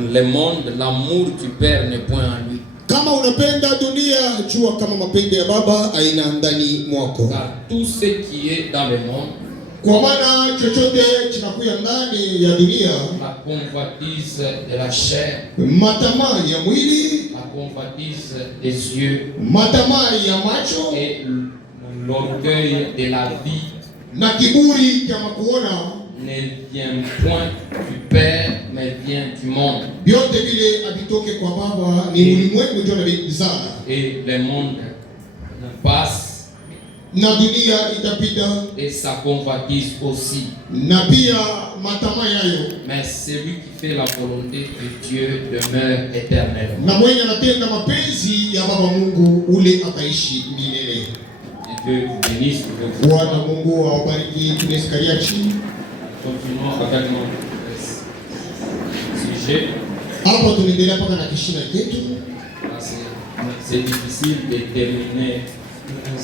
le monde, l'amour du Père n'est point en lui. Kama unapenda dunia, jua kama mapendo ya Baba haina ndani mwako. Car tout ce qui est dans le monde, Kwa maana chochote kinakuya ndani ya dunia, la convoitise de la chair, matamaa ya mwili, la convoitise des yeux matamaa ya macho et l'orgueil de la vie na kiburi cha kuona ne vient point du Père, mais vient du monde. vyote vile avitoke kwa Baba, ni ulimwengu ndio unavizaa. Et le monde passe Na dunia itapita et sa convoitise aussi. na pia matamaa yayo, Mais celui qui fait la volonté de Dieu demeure éternellement. na mwenye anatenda mapenzi ya Baba Mungu ule ataishi milele. Dieu vous bénisse. Bwana Mungu awabariki. Tunasikalia chini. Continuons avec mon sujet. Hapa tunaendelea mpaka na kishina chetu. C'est difficile de terminer un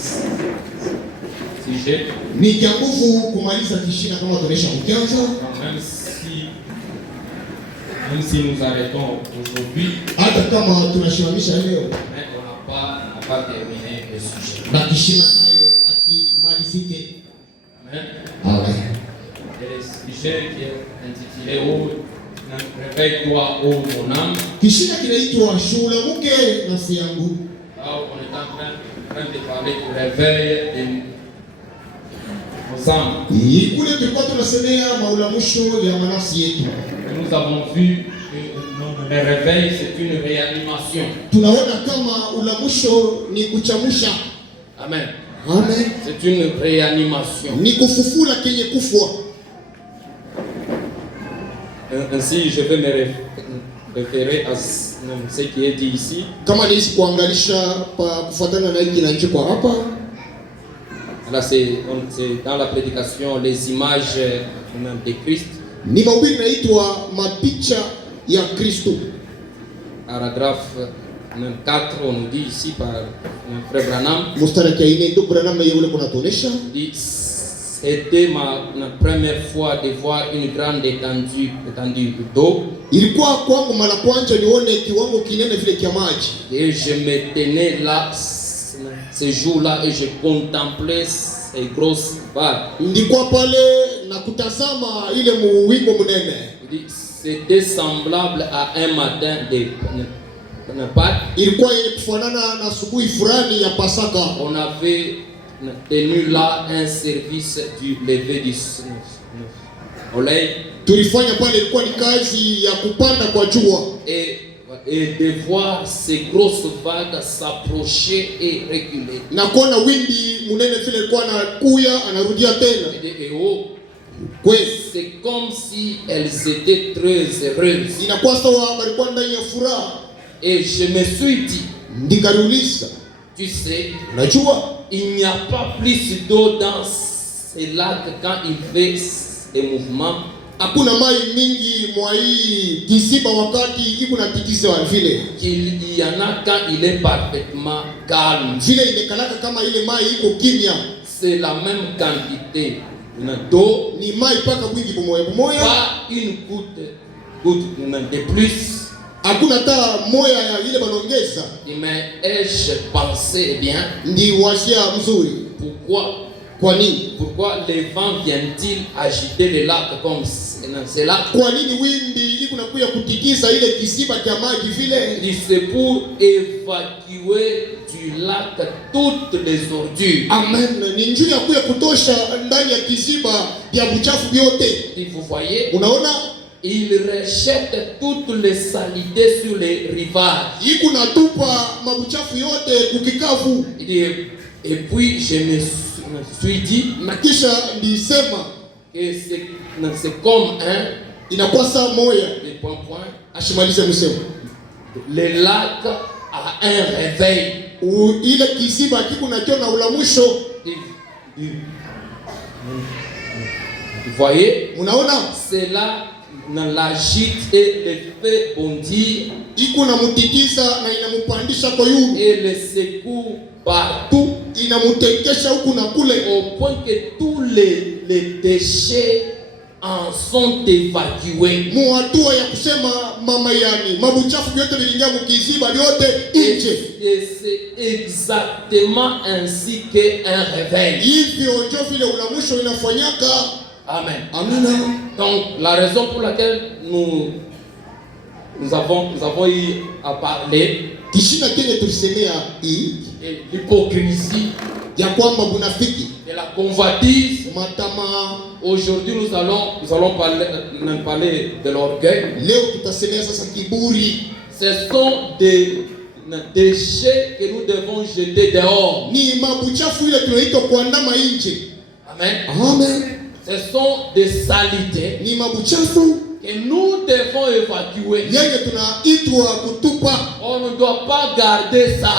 sujet. Ni kia nguvu kumaliza kishina kama tunaisha mkianza. Même si nous arrêtons aujourd'hui, Hata kama tunashimamisha leo, mais on n'a pas terminé le sujet. na kishina nayo akimalizike. Amen. Amen. Et le sujet qui est intitulé Réveille-toi, ô mon âme. Kishina kinaitwa shulamuke nafsi yangu. Là, on est en train de parler du réveil de nos âmes. Kule tulikuwa tunasemea maulamusho ya manafsi yetu. Nous avons vu que le réveil, c'est une réanimation. Tunaona kama ulamusho ni kuchamusha. Amen. Amen. C'est une réanimation. Ni kufufula kenye kufwa. Ainsi, je vais me référer à ce qui est dit ici. Kama nisi kuangalisha pa kufuatana na hiki kinachokuwa hapa. Là, c'est dans la prédication les images de Christ. Ni mahubiri naitwa mapicha ya Kristo. Paragraphe 4, on nous dit ici par frère Branham. Mstari ya 4 ndio Branham yeye kunatuonesha. C'était ma première fois de voir une grande étendue d'eau. Ilikuwa kwangu mara kwanza nione kiwango kinene vile kia maji. Et je me tenais là ce jour-là et je contemplais ces grosses vagues. Ndikuwa pale na kutazama ile muwingo munene. C'était semblable à un matin de Pâques. Ilikuwa yenye kufanana na asubuhi fulani ya Pasaka. On avait tenu là un service du lever du soleil. Tulifanya pale ilikuwa ni kazi ya kupanda kwa jua. Et de voir ces grosses vagues s'approcher et reculer. Na kuona wimbi munene vile ilikuwa anakuya anarudia tena. Et oh, c'est comme si elles étaient très heureuses. Inakuwa sawa walikuwa ndani ya furaha. Et je me suis dit, ndikaruliza, tu sais, najua il n'y a pas plus d'eau dans ces lacs quand il fait des mouvements. Hakuna mai mingi mwa hii kisiba wakati iko na titizo vile. Qu'il y en a quand il est parfaitement calme. Vile imekalaka kama ile mai iko kimya. C'est la même quantité d'eau. Ni mai paka wingi bumoya bumoya. Pas une goutte de plus. Hakuna ta moya ya ile balongeza. Mais ai-je pensé bien? Ndi wazia mzuri. Pourquoi? Kwa nini? Pourquoi les vents viennent-ils agiter le lac comme cela? Kwa nini wimbi liko nakuya kutikisa ile kisiba cha maji vile? C'est pour évacuer du lac toutes les ordures. Amen. Ni njia ya kuya kutosha ndani ya kisiba ya buchafu yote. Et vous voyez? Unaona? Il rejette toutes les saletés sur les rivages. Iko natupa mabuchafu yote kukikavu. Et puis je me suis dit na kisha nilisema que c'est comme un inakuwa saa moya de point. ashimalize msemo. Le lac a un réveil. Ile kisiba kiko nacho na ulamusho. Vous voyez? Unaona? Cela l'agite et le fait bondir. Iko na mutikisa na inamupandisha kwa yu. Et le secoue partout. Inamutekesha huku na kule. Au point que tous les déchets en sont évacués. Muhatua ya kusema mama yani mabuchafu yote viliingia mkiziba yote nje. Et c'est exactement ainsi qu'un réveil. Hivyo ndio vile ulamusho inafanyaka. Amen. Amina. Donc la raison pour laquelle nous avons eu à parler Kishina kenye tulisemea hii l'hypocrisie, ya kwamba munafiki, de la convoitise. matama. Aujourd'hui nous allons parler de l'orgueil. Leo tutasemea sasa kiburi. Ce sont des déchets que nous devons jeter dehors. Ni mabuchafu ile tunaitwa kuandama nje. Amen. Amen. Ce sont des saletés Ni mabuchafu que nous devons évacuer. yenye tunaitwa kutupa. On ne doit pas garder ça.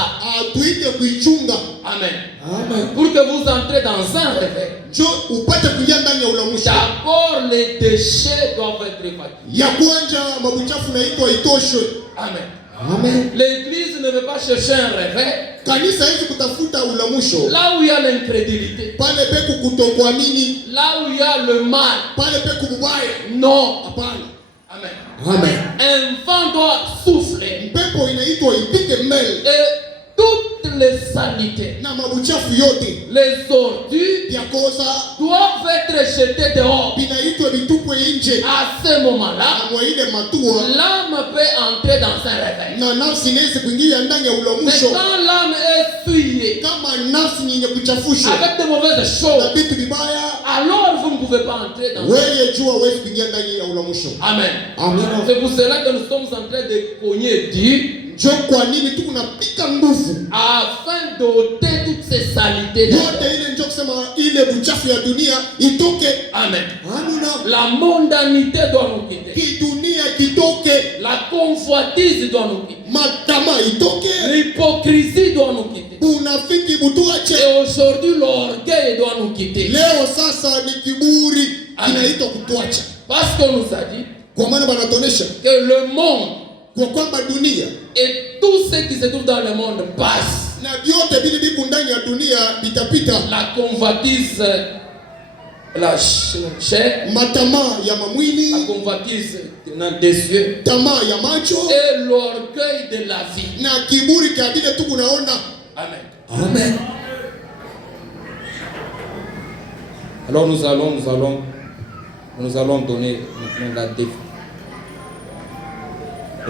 Tuite kuichunga. Amen. Amen. Pour que vous entrez dans un réveil, Jo upate kuingia ndani ya ulamusho. d'abord les déchets doivent être évacués. Ya kwanja mabuchafu naitwa itoshwe. Amen. Amen. L'église ne veut pas chercher un réveil Kanisa hizi kutafuta ulamusho. là où il y a l'incrédulité, Pale peku kutokuamini. là où il y a le mal. Pale peku mubaya. Non. Hapana. Amen. Amen. Un vent doit souffler Pepo inaitwa ipike mbele. et toutes les saletés, Na mabuchafu yote les ordures ya kosa doivent être jetées dehors. binaitwa bitupwe nje. À ce moment-là, Na mwa ile matua l'âme peut entrer dans un réveil. na nafsi inaweza kuingia ndani ya Mais ulamusho. quand l'âme est souillée Kama nafsi yenye kuchafushwa avec de mauvaises na choses, vitu vibaya, alors vous ne pouvez pas entrer dans un réveil. wewe jua huwezi kuingia ndani ya ulamusho. Amen. Amina. C'est pour cela que nous sommes en train de cogner Dieu Jo kwa nini tu kunapika nguvu afin d'ôter toutes ces saletés. yote ile, ndio kusema ile buchafu ya dunia itoke. Amen. Amina. La mondanité doit nous quitter. Kidunia kitoke, La convoitise doit nous quitter. matama itoke, L'hypocrisie doit nous quitter. unafiki butuache. Et aujourd'hui, l'orgueil doit nous quitter. Leo sasa ni kiburi Amen. kinaitwa kutuacha, Parce qu'on nous a dit kwa maana banatonesha que le monde kwa kwamba dunia et tout ce qui se trouve dans le monde passe. na vyote vile viko ndani ya dunia vitapita. La convoitise, la chair, Matama ya la mamwili, convoitise des yeux tamaa ya macho et l'orgueil de la vie. na kiburi kwa vile tu kunaona. Amen. Amen. Alors nous allons donner maintenant la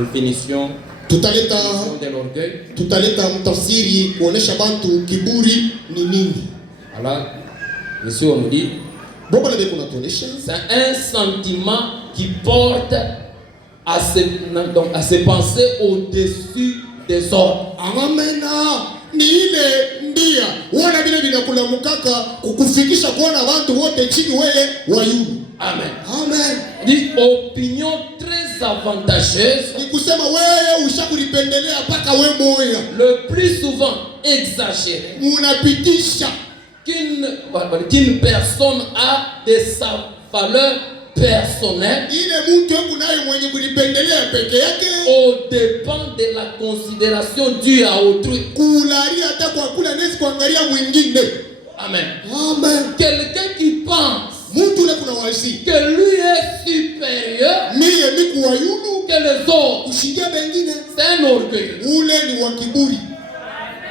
définition Tutaleta de l'orgueil. mtafsiri kuonesha bantu kiburi ni nini. Alors, ici on nous dit, Boba na beko natuonesha c'est un sentiment qui porte à se penser au-dessus des autres. amamena ni ile ndia wala vile vinakulamukaka kukufikisha kuona bantu wote chini wewe wayulu. Amen. Amen. Dit opinion très avantageuse, Ni kusema wewe ushakulipendelea mpaka wewe moya le plus souvent exagérée, unapitisha qu'une personne a de sa valeur personnelle ile mtu yuko naye mwenye kulipendelea peke yake, au dépend de la considération due à autrui. kulalia hata kwa kula nesi kuangalia mwingine. Amen. Amen. Quelqu'un qui pense Mtu ule kuna wazi que lui est supérieur mie miku wayulu que les autres, kushindia bengine, c'est un orgueil. ule ni wa kiburi.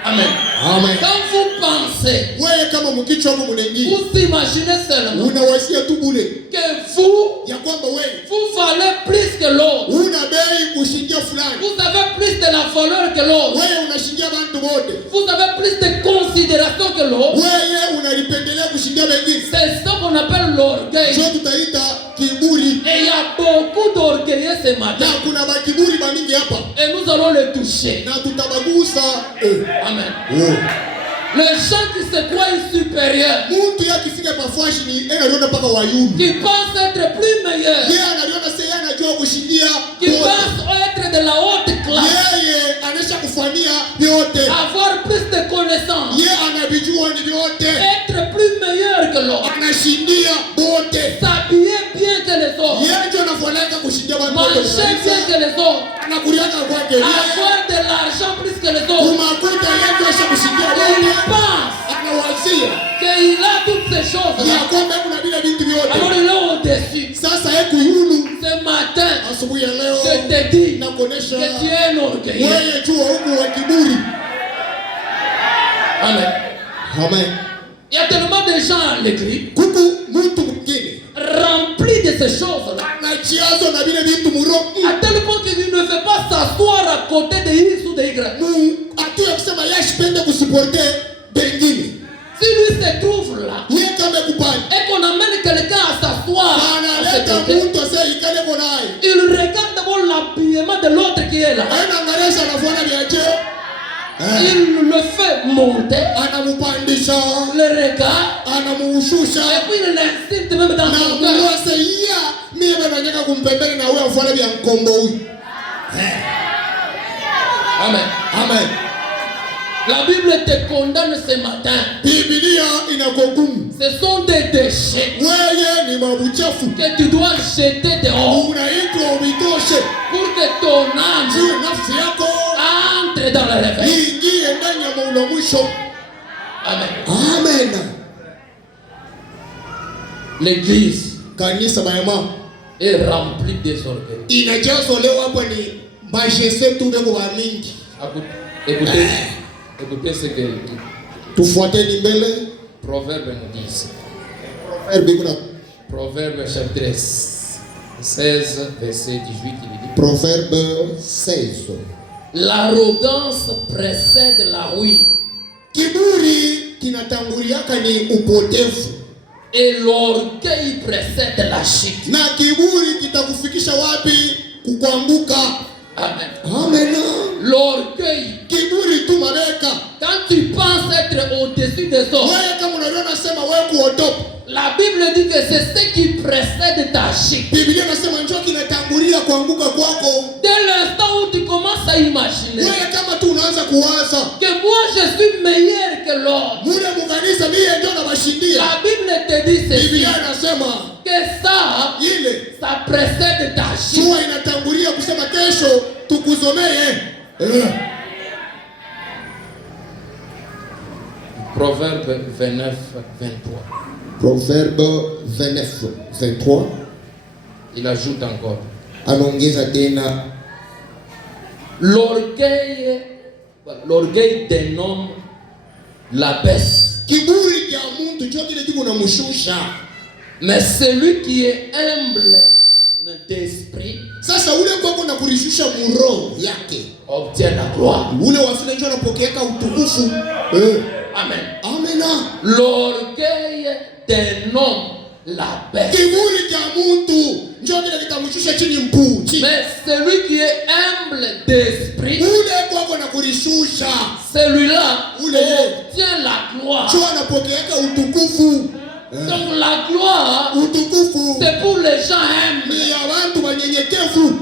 Amen. Amen. Quand vous pensez, Wewe kama mkichwa hapo mnengi vous imaginez seulement unawazia tu bule que vous ya kwamba wewe valez plus que l'autre. una bei kushindia fulani, Vous avez plus de la valeur que l'autre. wewe unashindia bantu wote, Vous avez plus de considération que l'autre. wewe unalipendelea kushindia bengine. C'est ce qu'on appelle l'orgueil. Sio tutaita kiburi, Et il y a beaucoup d'orgueilleux ce na matin. kuna bakiburi bamingi hapa Et nous allons les toucher. na tutabagusa. Amen. Oh. Les gens qui se croient supérieurs, Mtu yakifika pafashi ni analiona mpaka wayulu, qui pensent être plus meilleurs, yeye analiona sasa anajua kushindia qui wote. pensent être de la haute classe, Yeye anaisha kufanyia vyote, avoir plus de connaissances, yeye anavijua ni vyote, être plus meilleur que l'autre, anashindia wote. s'habiller bien que les autres, Yeye ndio anafuataka kushindia watu wote, manger bien que les autres, anakuliaka kwake avoir de l'argent plus que les autres. kumakuta, yeye ndio ashakushindia Il wote, pense anawazia qu'il a toutes ces choses ya kwamba kuna vile vitu vyote. alors il est au-dessus. te dit na kuonesha que tu es un orgueilleux. wewe jua huku wa kiburi. Amen. Amen. Il y a tellement de gens à l'église Kuku mtu mwingine remplis de ces choses-là. anajiazo na vile vitu muroho. À tel point qu'il ne veut pas s'asseoir à côté de X ou de Y. Atu ya kusema yeye asipende kusuporte bengine. Si lui se trouve là Yeye kama kupani. et qu'on amène quelqu'un à s'asseoir à ses Analeta côtés, mtu asije ikale kwa naye. il regarde d'abord l'habillement de l'autre qui est là. Anaangalia anafuana viaje. Il le fait monter, Anamupandisha, le regard, anamushusha. et puis il l'insulte même dans Na son cœur. mwase iya mimi nanyaka kumpembele na wewe afuana vya mkombo huyu. Amen. Amen. La Bible te condamne ce matin. Biblia inakuhukumu. Ce sont des déchets Wewe ni mabuchafu. que tu dois jeter dehors Unaitwa ubitoshe. pour que ton âme Sio nafsi yako entre dans le réveil. iingie ndani ya maono mwisho. Amen. Amen. L'église Kanisa bayama est remplie des orgueils. inajazwa leo hapa ni majese tu beko ba mingi. Écoutez, écoutez ce que Tufuateni mbele. Proverbe nous dit. Proverbe kuna Proverbe chapitre 16, verset 18, il dit: Proverbe 16. l'arrogance précède la ruine Kiburi kinatanguriaka ni upotevu. et l'orgueil précède la chute. Na kiburi kitakufikisha wapi? Kukuanguka. Amen. Amen. L'orgueil, Kiburi tu mabeka. quand tu penses être au-dessus des autres, Wewe kama unaona nasema wewe kuotop. la Bible dit que c'est ce qui précède ta chute. Biblia nasema njoo kinatangulia kuanguka kwako. Dès l'instant où tu commences à imaginer Wewe kama tu unaanza kuwaza que moi je suis meilleur que l'autre, mule mukanisa mie ndio nabashindia. la Bible te dit ceci, Biblia inasema que ça, ile ça précède ta chute. jua inatangulia kusema kesho tukuzomee. Proverbe 29, 23. Proverbe 29, 23 Il ajoute encore: anaongeza tena, l'orgueil d'un homme l'abaisse, kiburi cha mtu ndio kile kitu unamshusha. mais celui qui est humble d'esprit Sasa ule kwako na kurishusha muroho yake, obtient la gloire. ule wafile ndio anapokeeka utukufu. Amen. Amena. L'orgueil d'un homme l'abaisse, Kiburi cha mtu ndio kile kitamshusha chini mpuu chini. mais celui qui est humble d'esprit, Ule kwako na kurishusha, celui-là Oule. obtient la gloire. ndio anapokeeka utukufu. Donc la gloire, Utukufu c'est pour les gens humbles. ni ya watu wanyenyekevu.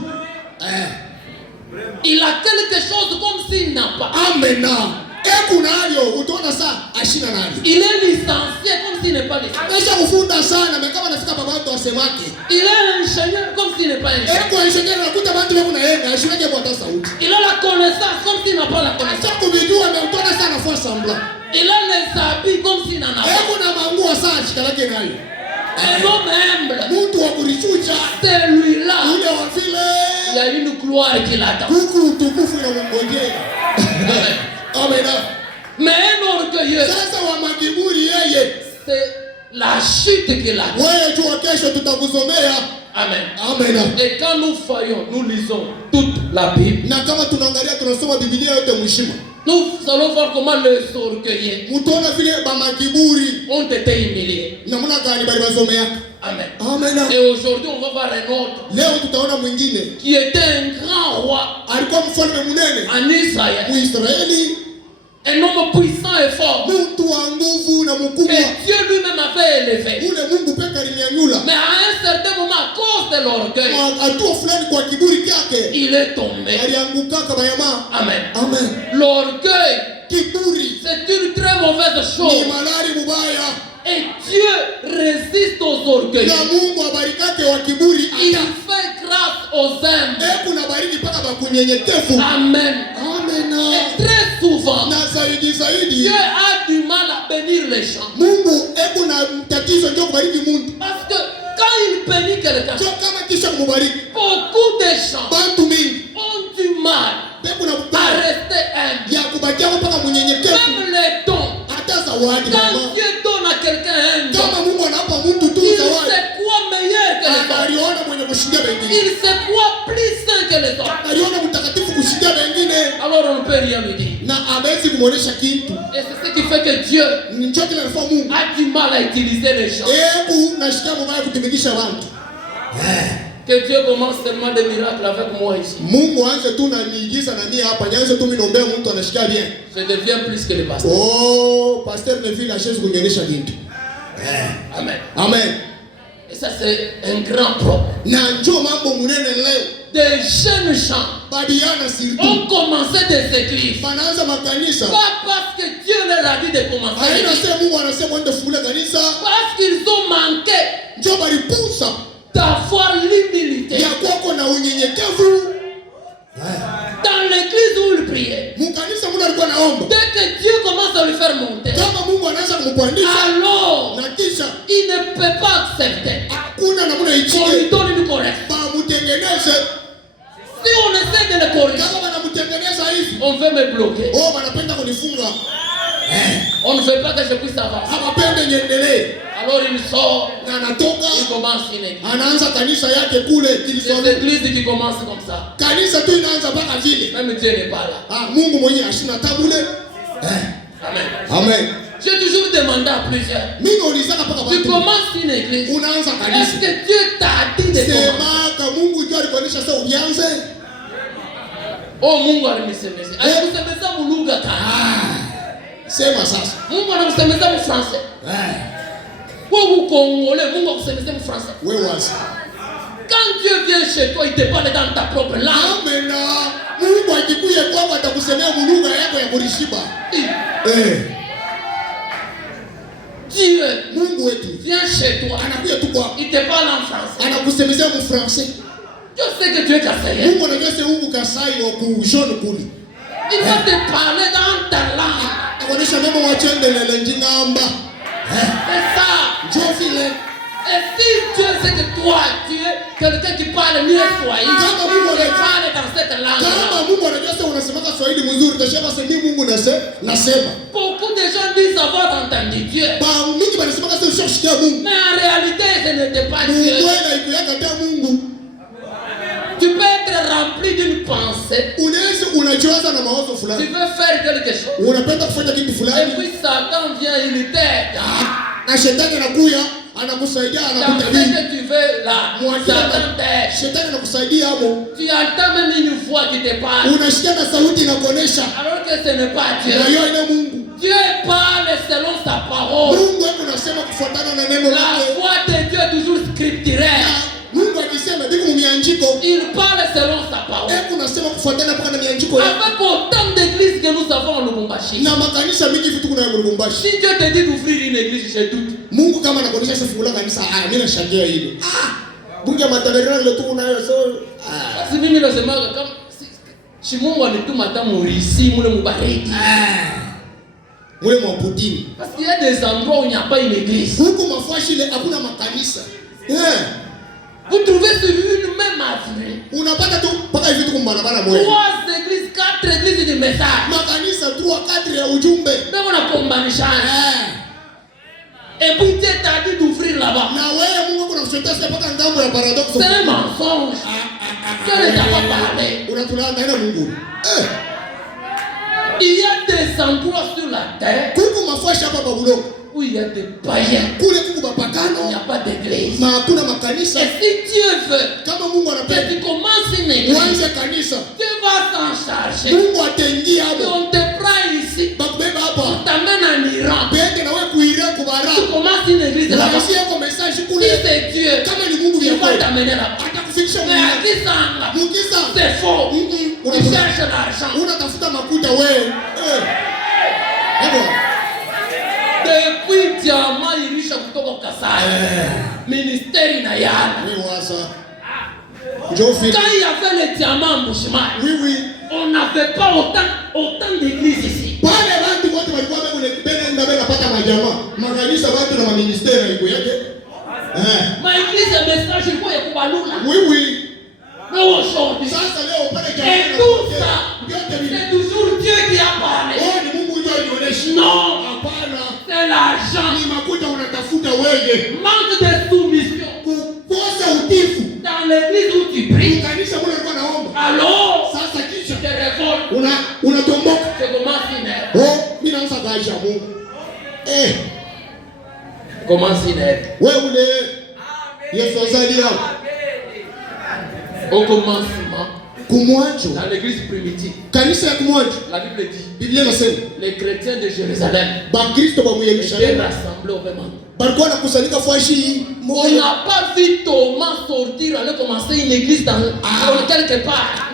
Il a quelque chose comme s'il n'a pas. Amena. Kuna alio utaona saa ashina nani. Il est licencié comme s'il n'est pas licencié. Aisha kufunda sana na kama nafika baba watu wasemake. Il est ingénieur comme s'il n'est pas ingénieur. Kwa ingenieur nakuta watu wako na yeye ashirike kwa hata sauti. Il a la connaissance comme s'il n'a pas la connaissance. Acha kuvijua ameutona sana kwa sambla. Il a les habits comme s'il n'en a pas. Kuna manguo saa shikalake nayo. Un homme humble, Mtu wa kurichucha celui-là, ule wa vile il y a une gloire qui l'attend. huku utukufu na mngojea. Amena. Mais un orgueilleux, Sasa wa makiburi yeye. c'est la chute qui l'attend. Wewe tu wa kesho tutakuzomea. Amen. Amena. Et quand nous faillons, nous lisons toute la Bible. Na kama tunaangalia tunasoma Biblia yote mshima. Nous allons voir comment les orgueilleux Mutaona vile ba makiburi ont été humiliés. namna gani bali bazomea. Amen. Amena. Et aujourd'hui, on va voir un autre Leo tutaona mwingine qui était un grand roi alikuwa mfalme munene en Israël. Muisraeli, Un homme puissant et fort mtu wa nguvu na mkubwa. que Dieu lui-même avait élevé. Ule Mungu peka alinianyula. Mais à un certain moment, à cause de l'orgueil, Kwa hatua fulani kwa kiburi chake il est tombé. alianguka kama jamaa. Amen. Amen. L'orgueil, Kiburi c'est une très mauvaise ni chose. malari mubaya. Et Dieu résiste aux orgueils. Na Mungu abarikake wa kiburi Il ata. fait grâce aux humbles. Kuna bariki paka ba kunyenyekevu. Amen. Amen. Et très souvent, Na zaidi Dieu a du mal à bénir les gens. Mungu kuna tatizo ndio kubariki mtu. Parce que Quand il bénit quelqu'un, Sio kama kisha kumubariki. beaucoup de gens Bantu mingi ont du mal beko na à bubaya rester humble. ya kubakia mpaka mnyenyekevu. Même les dons. Hata zawadi Quand mama. Dieu donne à quelqu'un un don, Kama Mungu anampa mtu tu il zawadi, se croit meilleur que les autres. aliona mwenye kushindia wengine. Il se croit plus saint que les autres. Aliona mtakatifu kushindia wengine Alors on ne peut rien lui dire. na hawezi kumuonesha kitu. Et c'est ce qui fait que Dieu Ndicho kinafanya Mungu a du mal à utiliser les gens. hebu nashikia mbaya kutumikisha watu. Que Dieu commence tellement des miracles avec moi ici. Mungu aanze tu na miujiza na mimi hapa. Nianze tu minombea mtu anashikia bien. Je deviens plus que le pasteur. Oh, pasteur Neville acheze kungenesha kitu. Amen. Amen. Et ça c'est un grand problème. Na njoo mambo munene leo. Des jeunes gens Babiana surtout. ont commencé des églises. Banaanza makanisa. Pas parce que Dieu leur a dit de commencer. Haina sema Mungu anasema wende fungule kanisa. Parce qu'ils ont manqué Njoo balipusa d'avoir l'humilité. ya kwako na unyenyekevu. Dans l'église où il priait. Mukanisa Mungu alikuwa naomba. Dès que Dieu commence à lui faire monter, Kama Mungu anaanza kumpandisha alors na kisha il ne peut pas accepter hakuna namna qu'on lui ichike. donne une correction. Bamutengeneze. Si on essaie de le corriger, Kama banamutengeneza hivi. on veut me bloquer. Oh, banapenda kunifunga. On ne veut pas que je puisse avancer. Hawapende niendelee. Alors il sort, Na anatoka il commence une église. anaanza kanisa yake kule C'est Kilisoni. l'église qui commence comme ça. Kanisa tu inaanza mpaka vile. Même Dieu n'est pas là. Ah, Mungu mwenyewe ashina tabule. Amen. Amen. J'ai toujours demandé à plusieurs. Mimi naulizaka mpaka Tu watu. commences une église. Unaanza Est-ce kanisa. que Dieu t'a dit de commencer? Sema Mungu ndio alikuonesha sasa uanze. Oh, Mungu alinisemeza. Alikusemeza mulugha kama. Sema sasa. Mungu anakusemeza mu français. Wewe Congolais, Mungu akusemeza mu français. Wewe wazi. Quand Dieu vient chez toi, il te parle dans ta propre langue. Amen. Mungu akikuye kwako atakusemea mulugha yako ya kurishiba. Dieu Mungu wetu vient chez toi. anakuja tu kwako. Il te parle en français. Anakusemezea mu français. Je sais que tu es Kassaïen. Mungu anajua sasa huko Kasai wa kujoni kule. Il va te parler dans ta langue. Akuonesha mema wachendelele njingamba. C'est ça. Njoo vile. Et si Dieu sait que toi, tu es quelqu'un qui parle mieux Swahili, Kama Mungu tu anajua parles dans cette langue. kama Mungu anajua sasa unasemaka Swahili mzuri, tashaka sema Mungu nasema. Beaucoup de gens disent avoir entendu Dieu. Ba mingi banasemaka sasa ushashikia Mungu. Mais en réalité, ce n'était pas Mungu Dieu. wewe ikuyaka ta Mungu. Tu peux être rempli d'une pensée. Unaweza unachowaza na mawazo Tu fulani. veux faire quelque chose. Unapenda kufanya kitu Et fulani. puis Satan vient, il t'aide. Na shetani anakuya, anakusaidia, Dans ce anakutabiri. que tu veux là, Satan t'aide. Shetani anakusaidia hapo. Tu entends même une voix qui te parle. Unasikia na sauti inakuonesha. Alors que ce n'est pas Dieu. Na hiyo ina Mungu. Dieu parle selon sa parole. Mungu wewe unasema kufuatana na neno La lake. voix de Dieu est toujours scripturaire. Mungu akisema ndiko mianjiko. Il parle selon sa parole. Hebu unasema kufuatana mpaka na mianjiko yake. Avec autant d'églises que nous avons en Lubumbashi. Na makanisa mingi vitu kuna Lubumbashi. Si Dieu te dit d'ouvrir une église, je doute. Mungu kama anakuonesha sasa fungula kanisa, mimi nashangia hilo. Bunge ya matadari ndio tu unayo so. Si mimi nasema kama si Mungu alituma hata Morisi mule mubariki. Mule mwa Putin. Parce qu'il y a des endroits où il n'y a pas une église. Huko mafashi ile hakuna makanisa. Vous trouvez sur une même avenue Unapata tu mpaka hivi tu kumbarabara moja. 3 églises, 4 églises de message. Makanisa 3 4 ya ujumbe. Mais on a combanishan. Et puis Dieu t'a dit d'ouvrir là-bas. Na wewe Mungu kuna kushotea sasa mpaka ngambo ya paradox. C'est un mensonge. Dieu ne t'a pas parlé. Unatulanga ina Mungu. Il y a des endroits sur la terre Kuko mafashi hapa babuloko. où il y a des païens. Kule kuko Il n'y bapakano. a pas d'église. Na hakuna makanisa. Et si Dieu veut Kama Mungu que anapenda tu commences une église, uanze kanisa. Dieu va s'en charger. Mungu ataingia Et hapo. on te prend ici, Bakubeba on hapa. t'amène en Iran. Pende na wewe kuiria Tu kubara. commences une église là-bas. Unaishia yako message Si kule. c'est Dieu, Kama ni Mungu il va yako. t'amener là-bas. Atakufikisha Mais à Mungu. qui ça? Mukisa. C'est faux. Tu Unatafuta cherches l'argent. unatafuta makuta wewe. Hapo. Depuis diamant ilisha kutoka Kasai. Ministère inayana. Wewe wasa. Njoo fili. Quand il y avait le diamant en Bushman, Oui. on n'avait pas autant d'églises ici. Pale watu wote walikuwa kule kibele ndio napata majamaa. Makanisa watu na ministeri iko yake. Ma église est message pour y kubalula. Oui. Mais aujourd'hui, Sasa leo pale et tout ça, c'est toujours Dieu qui a parlé. ni Mungu ndio alionyesha. Non, Hapana. c'est l'argent. Ni makuta unatafuta wewe. Manque de soumission. Kukosa utifu. Dans l'église où tu pries, Kanisa mbona alikuwa naomba? alors, Sasa kisha tu te révoltes. Unatomboka. Tu commences une ère. Mimi naanza kaisha Mungu. Commence une ère. Wewe ule Yesu azalia. Au commencement, kumwanzo dans l'église primitive, kanisa ya kumwanzo, la Bible dit, Biblia inasema les chrétiens de Jérusalem Bakristo wa étaient Yerusalemu rassemblés au même endroit. balikuwa nakusanyika fashi On moja. n'a pas vu Thomas sortir, aller commencer une église dans quelque part.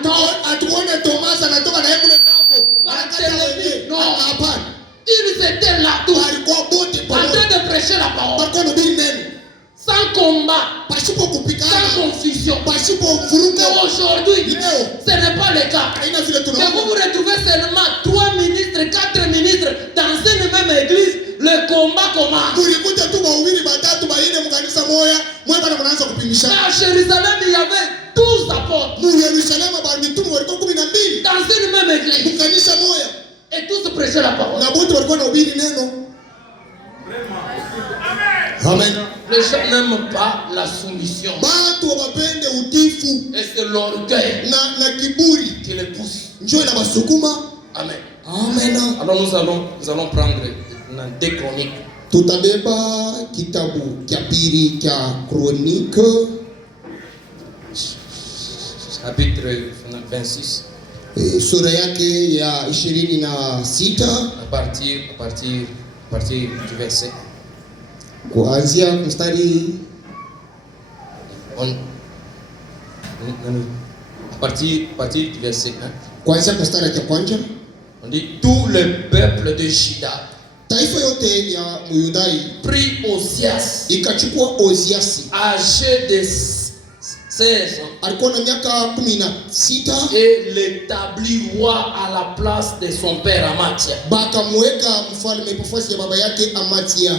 Atuone Thomas anatoka na yule mambo. Anakata wewe. Non. Hapana. Ils étaient là tous Alikuwa bote en pamoja. train de prêcher la parole. Balikuwa nahubiri neno. Sans combat, Pasipo sans kupigana. confusion. Pasipo Mais vurugo. aujourd'hui, Leo ce n'est pas le cas. haina vile Que vous tunaona. vous retrouvez seulement 3 ministres, 4 ministres dans une même église, le combat commence. Mulikuja tu wawili batatu baine mkanisa moja, mwana mnaanza kupimishana. À Jérusalem, il y avait 12 apôtres Mu Yerusalemu ba mitume walikuwa 12 dans une même église. mkanisa moja. Et tous prêchaient la parole. Na wote walikuwa nahubiri neno. Amen. Les gens n'aiment pas la soumission. Watu wapende utifu Et c'est l'orgueil na kiburi qui les pousse. njoo na basukuma. Amen. Amen. Alors nous allons prendre des chroniques. Tutabeba kitabu cha pili cha Kronike Chapitre 26. Sura yake ya 26 À partir du verset. kuanzia mstari À partir du verset 1. kuanzia mstari cha kwanza. On dit tout le peuple de Juda Taifa yote ya Muyudai prit Osias, ikachukua Oziasi, âgé de 16 ans, alikuwa na miaka 16, et l'établit roi à la place de son père Amathia. bakamweka mfalme nafasi ya baba yake Amathia.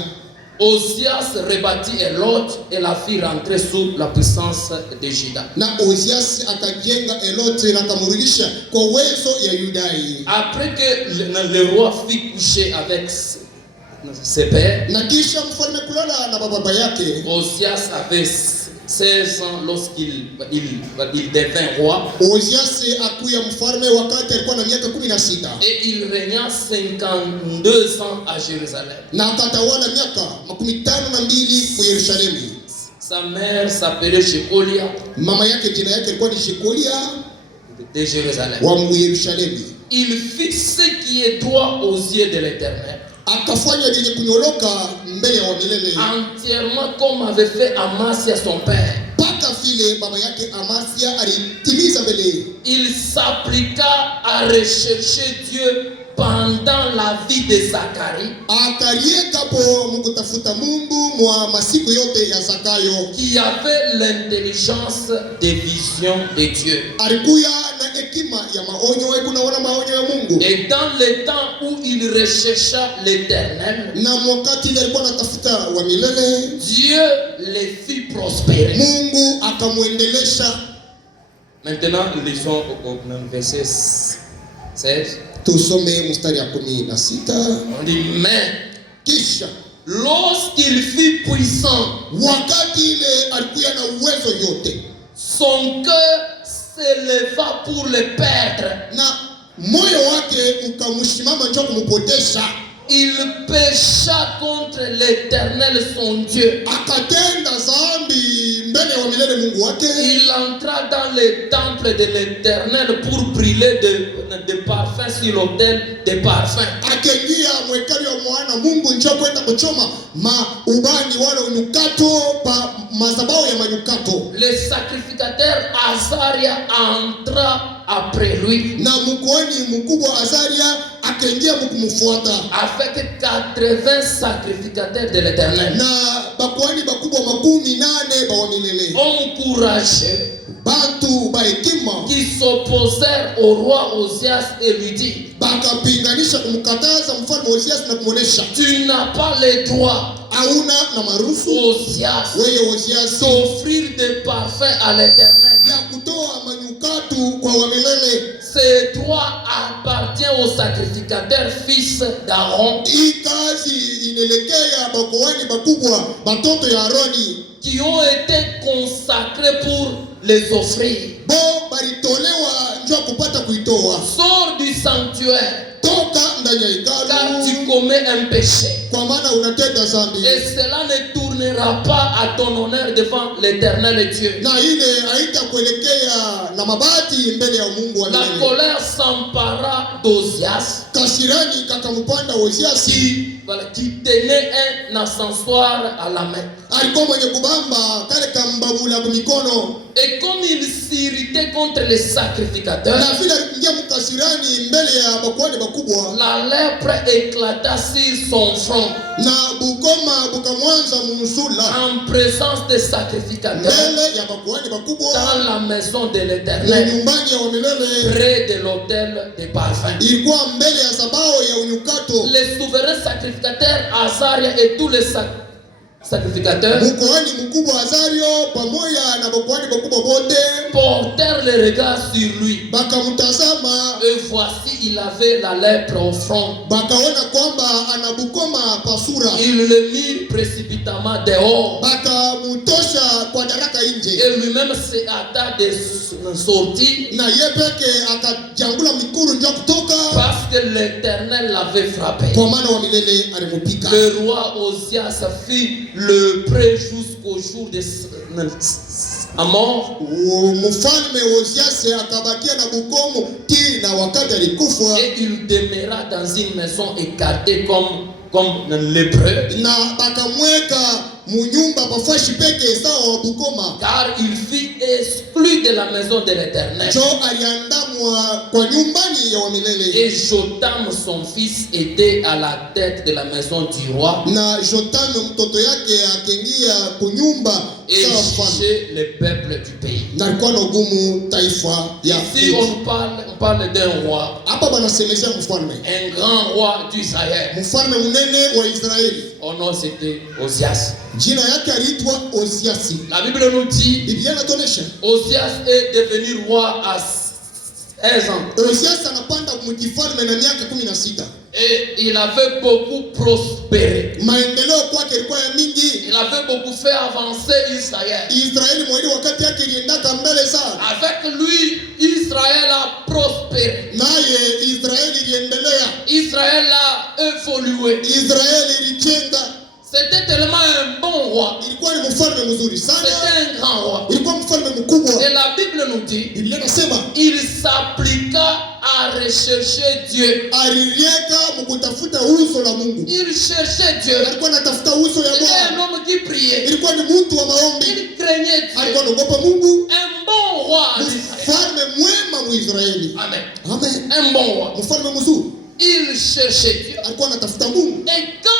Osias rebâtit Elot et la fit rentrer sous la puissance de Juda. Na Oziasi akajenga Elote na akamrudisha kwa uwezo ya Yudai. Après que le roi fit coucher avec ses pères, Na kisha mfalme kulala na baba yake. Osias avait 16 ans lorsqu'il devint roi, Oziasi akuya mfalme wakati alikuwa na miaka 16. et il régna 52 ans à Jérusalem. Na akatawala miaka 52 kwa Yerusalemu. Sa mère s'appelait Shekolia Mama yake jina yake ilikuwa ni Shekolia de Jérusalem. wa Yerusalemu. Il fit ce qui est droit aux yeux de l'Éternel, Akafanya yenye kunyoloka mbele ya milele. entièrement comme avait fait Amasia son père. Paka vile baba yake Amasia alitimiza mbele. Il s'appliqua à rechercher Dieu pendant la vie de Zacharie, Akalieka po mkutafuta Mungu mwa masiku yote ya Zakayo. qui avait l'intelligence des visions de Dieu. Alikuya na hekima ya maonyo, kunaona maonyo ya Mungu. Et dans le temps où il rechercha l'Éternel, Na wakati ile alikuwa anatafuta wa milele, Dieu les fit prospérer. Mungu akamwendelesha. Maintenant, nous lisons au verset 16. Tusome mstari ya 16. On dit, mais Kisha lorsqu'il fut puissant, wakati ile alikuya na uwezo yote, son cœur s'éleva pour le perdre. na moyo wake ukamshimama njoo kumpotesha. Il pécha contre l'Éternel son Dieu. Akatenda dhambi mbele ya milele Mungu wake. Il entra dans le temple de l'Éternel pour brûler de parfums sur l'autel de parfums. Akaingia mwekali wa mwana Mungu njoo kwenda kuchoma ubani wala unukato pa mazabao ya manukato. Le sacrificateur Azaria entra après lui, Na mkuhani mkubwa Azaria akaingia kumfuata. avec 80 sacrificateurs de l'Éternel. Na bakuhani bakubwa 18 ba wa milele. Homme courageux, bantu ba hekima qui s'opposèrent au roi Osias et lui dit, bakapinganisha kumkataza mfalme Osias na kumuonesha, tu n'as pas le droit, hauna na maruhusu Osias, wewe Osias d'offrir des parfums à l'Éternel. ya kutoa manyukatu kwa wamilele. Ce droit appartient aux sacrificateurs fils d'Aaron Hii kazi inaelekea bakoani bakubwa batoto ya Aroni qui ont été consacrés pour les offrir. bo balitolewa njoo kupata kuitoa. Sors du sanctuaire Toka ndani ya car hekalu tu commets un péché. kwa maana unatenda dhambi, Et cela ne tournera pas à ton honneur devant l'Éternel Dieu. na ile haitakuelekea na mabati mbele ya Mungu wa La milele. colère s'empara d'Osias Kasirani kakampanda Osiasi, qui tenait un encensoir à la main. alikuwa mwenye kubamba kale kambabula kumikono, Et comme il s'irritait contre les sacrificateurs, na vile aliingia mkasirani mbele ya bakwani bakubwa, la lèpre éclata sur son front na bukoma bukamwanza munsula en présence des sacrificateurs mbele ya bakwani bakubwa dans la maison de na l'Éternel, nyumbani ya wamilele, près de l'autel des parfums. ilikuwa mbele ya sabao ya unyukato. Les souverains sacrificateurs Azaria et tous les sacrificateurs Mkoani mkubwa Azario pamoja na bakwani bakubwa bote portèrent les regards sur lui. bakamtazama, Et voici, il avait la lèpre au front. bakaona kwamba ana bukoma pasura, Ils le mirent précipitamment dehors. bakamutosha kwa daraka nje, Et lui-même se hâta de sortir na ye peke akajangula mikuru ndio kutoka, parce que l'Éternel l'avait frappé. kwa maana wa milele alimupika. Le roi Osias fit le prêt jusqu'au jour de sa mort. Mfalme Osiasi akabakia na bukomo ti na wakati alikufa, Et il demeura dans une maison écartée comme un lépreux, na bakamweka munyumba pafashi peke sawa wa bukoma, car il fut exclu de la maison de l'Éternel. jo aliandamwa kwa nyumbani ya wamilele. Et Jotam, son fils, était à la tête de la maison du roi Na Jotamu mtoto yake akaingia kunyumba et sawa mfalme, jugeait le peuple du pays. na alikuwa na ugumu taifa ya Ici, on parle d'un roi, hapa banasemezea mfalme, un grand roi d'Israël. mfalme mnene wa Israeli, Son nom c'était Osias. jina yake aliitwa Osiasi. La Bible nous dit Biblia inatuonesha Osias est devenu roi à 16 ans. Osiasi anapanda mkifalme na miaka 16. Et il avait beaucoup prospéré. Maendeleo kwake ilikuwa ya mingi. Il avait beaucoup fait avancer Israël. Israeli mwili wakati yake iliendaka mbele sana, Avec lui, Israël a prospéré. naye Israeli iliendelea, Israël a évolué. Israeli ilijenga. C'était tellement un bon roi. Ilikuwa ni mfalme mzuri C'était sana, un grand roi. ilikuwa mfalme mkubwa. Et la Bible nous dit, Biblia inasema il s'appliqua à rechercher Dieu. alilieka mkutafuta uso la Mungu, Il cherchait Dieu. alikuwa anatafuta uso ya Il était un Bwana. homme qui priait. Ilikuwa ni mtu wa maombi, Il craignait Dieu. alikuwa anaogopa Mungu, Un bon roi en Israël. mfalme mwema Muisraeli. Amen. Amen, Un bon roi. mfalme mzuri, Il cherchait Dieu. alikuwa anatafuta Mungu, Et quand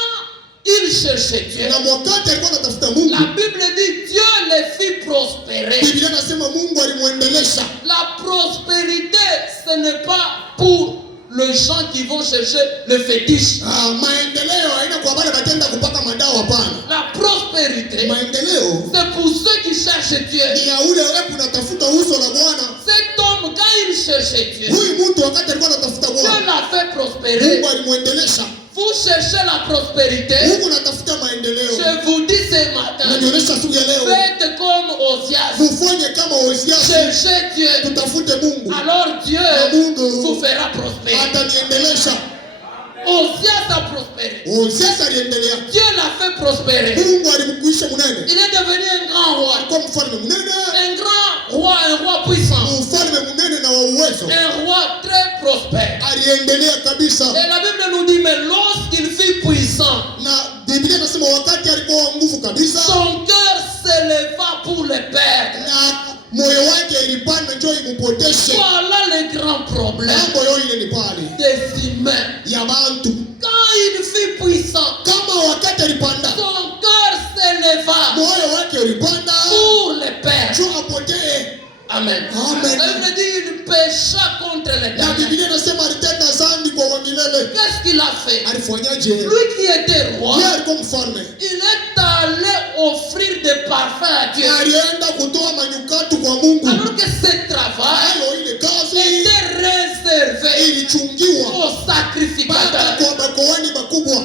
il cherchait Dieu, na wakati alikuwa anatafuta Mungu, la Bible dit Dieu les fit prospérer. Biblia inasema Mungu alimwendelesha. La prospérité, ce n'est pas pour les gens qui vont chercher le fétiche. Maendeleo haina kwa wale batenda kupaka madawa, hapana. La prospérité, Maendeleo c'est pour ceux qui cherchent Dieu. ni ya ule wewe unatafuta uso la Bwana. Cet homme, quand il cherchait Dieu, Huyu mtu wakati alikuwa anatafuta Dieu Bwana, l'a fait prospérer. Mungu alimwendelesha. Vous cherchez la prospérité, Mungu anatafuta maendeleo. je vous dis ce matin, Nanionyesha siku ya leo, faites comme Osias. mufanye kama Osiasi, Cherchez Dieu. tutafute Mungu Alors Dieu na Mungu vous fera prospérer. ataniendelesha. Osias a prospéré. Osiasi aliendelea, Dieu l'a fait prospérer. Mungu alimkuisha munene, Il est devenu un grand roi. alikuwa mfalme munene, Un grand roi, un roi puissant. mfalme munene na wa uwezo, Un roi très prospère. aliendelea kabisa. Et la Bible nous dit, mais lorsqu'il fut puissant, Na Biblia inasema wakati alikuwa wa nguvu kabisa, son cœur s'éleva pour le perdre. na moyo wake ilipanda njoo imupoteshe. Voilà le grand problème Mambo yote ile ni pale des humains. ya bantu, Quand il fut puissant, kama wakati alipanda son cœur s'éleva moyo wake ulipanda pour le perdre. njoo apotee. Amen. Amen. Ça veut dire il pécha contre Na l'Éternel. Biblia inasema alitenda dhambi kwa wangilele. Qu'est-ce qu'il a fait? Alifanyaje? Lui qui était roi, Yeye alikuwa mfalme. il est allé offrir des parfums à Dieu. Alienda kutoa manukato kwa Mungu. Alors que ce travail Hayo ile kazi était réservé ilichungiwa aux sacrificateurs. kwa makohani makubwa.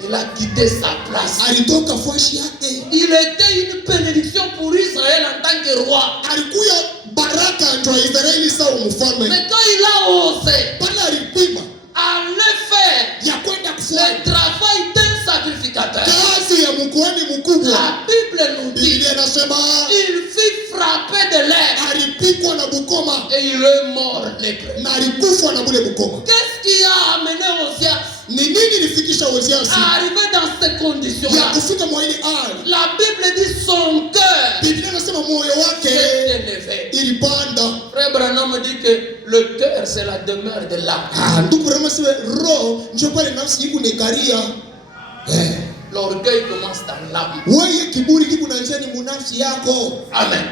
Il a quitté sa place. Alitoka fashi yake. Il était une bénédiction pour Israël en tant que roi. Alikuwa baraka kwa Israeli sawa mfalme. Mais quand il a osé Pale alipima aller faire ya kwenda le kufanya travail d'un sacrificateur, kazi ya mkoani mkubwa. la Bible nous dit Biblia inasema il fut frappé de lèpre alipikwa na bukoma et il est mort lépreux. na alikufa na bule bukoma. Qu'est-ce qui a amené Osias Ni nini ilifikisha Oziasi à arriver dans ces ya conditions-là? kufika mwa ile hali? La Bible dit son cœur Biblia inasema moyo wake s'est élevé. ilipanda. Frère Branham dit que le cœur c'est la demeure de l'âme. Ndugu Rama sema roho ndio pale nafsi iko nekaria. L'orgueil commence dans l'âme. Wewe kiburi kiko na njani munafsi yako. Amen.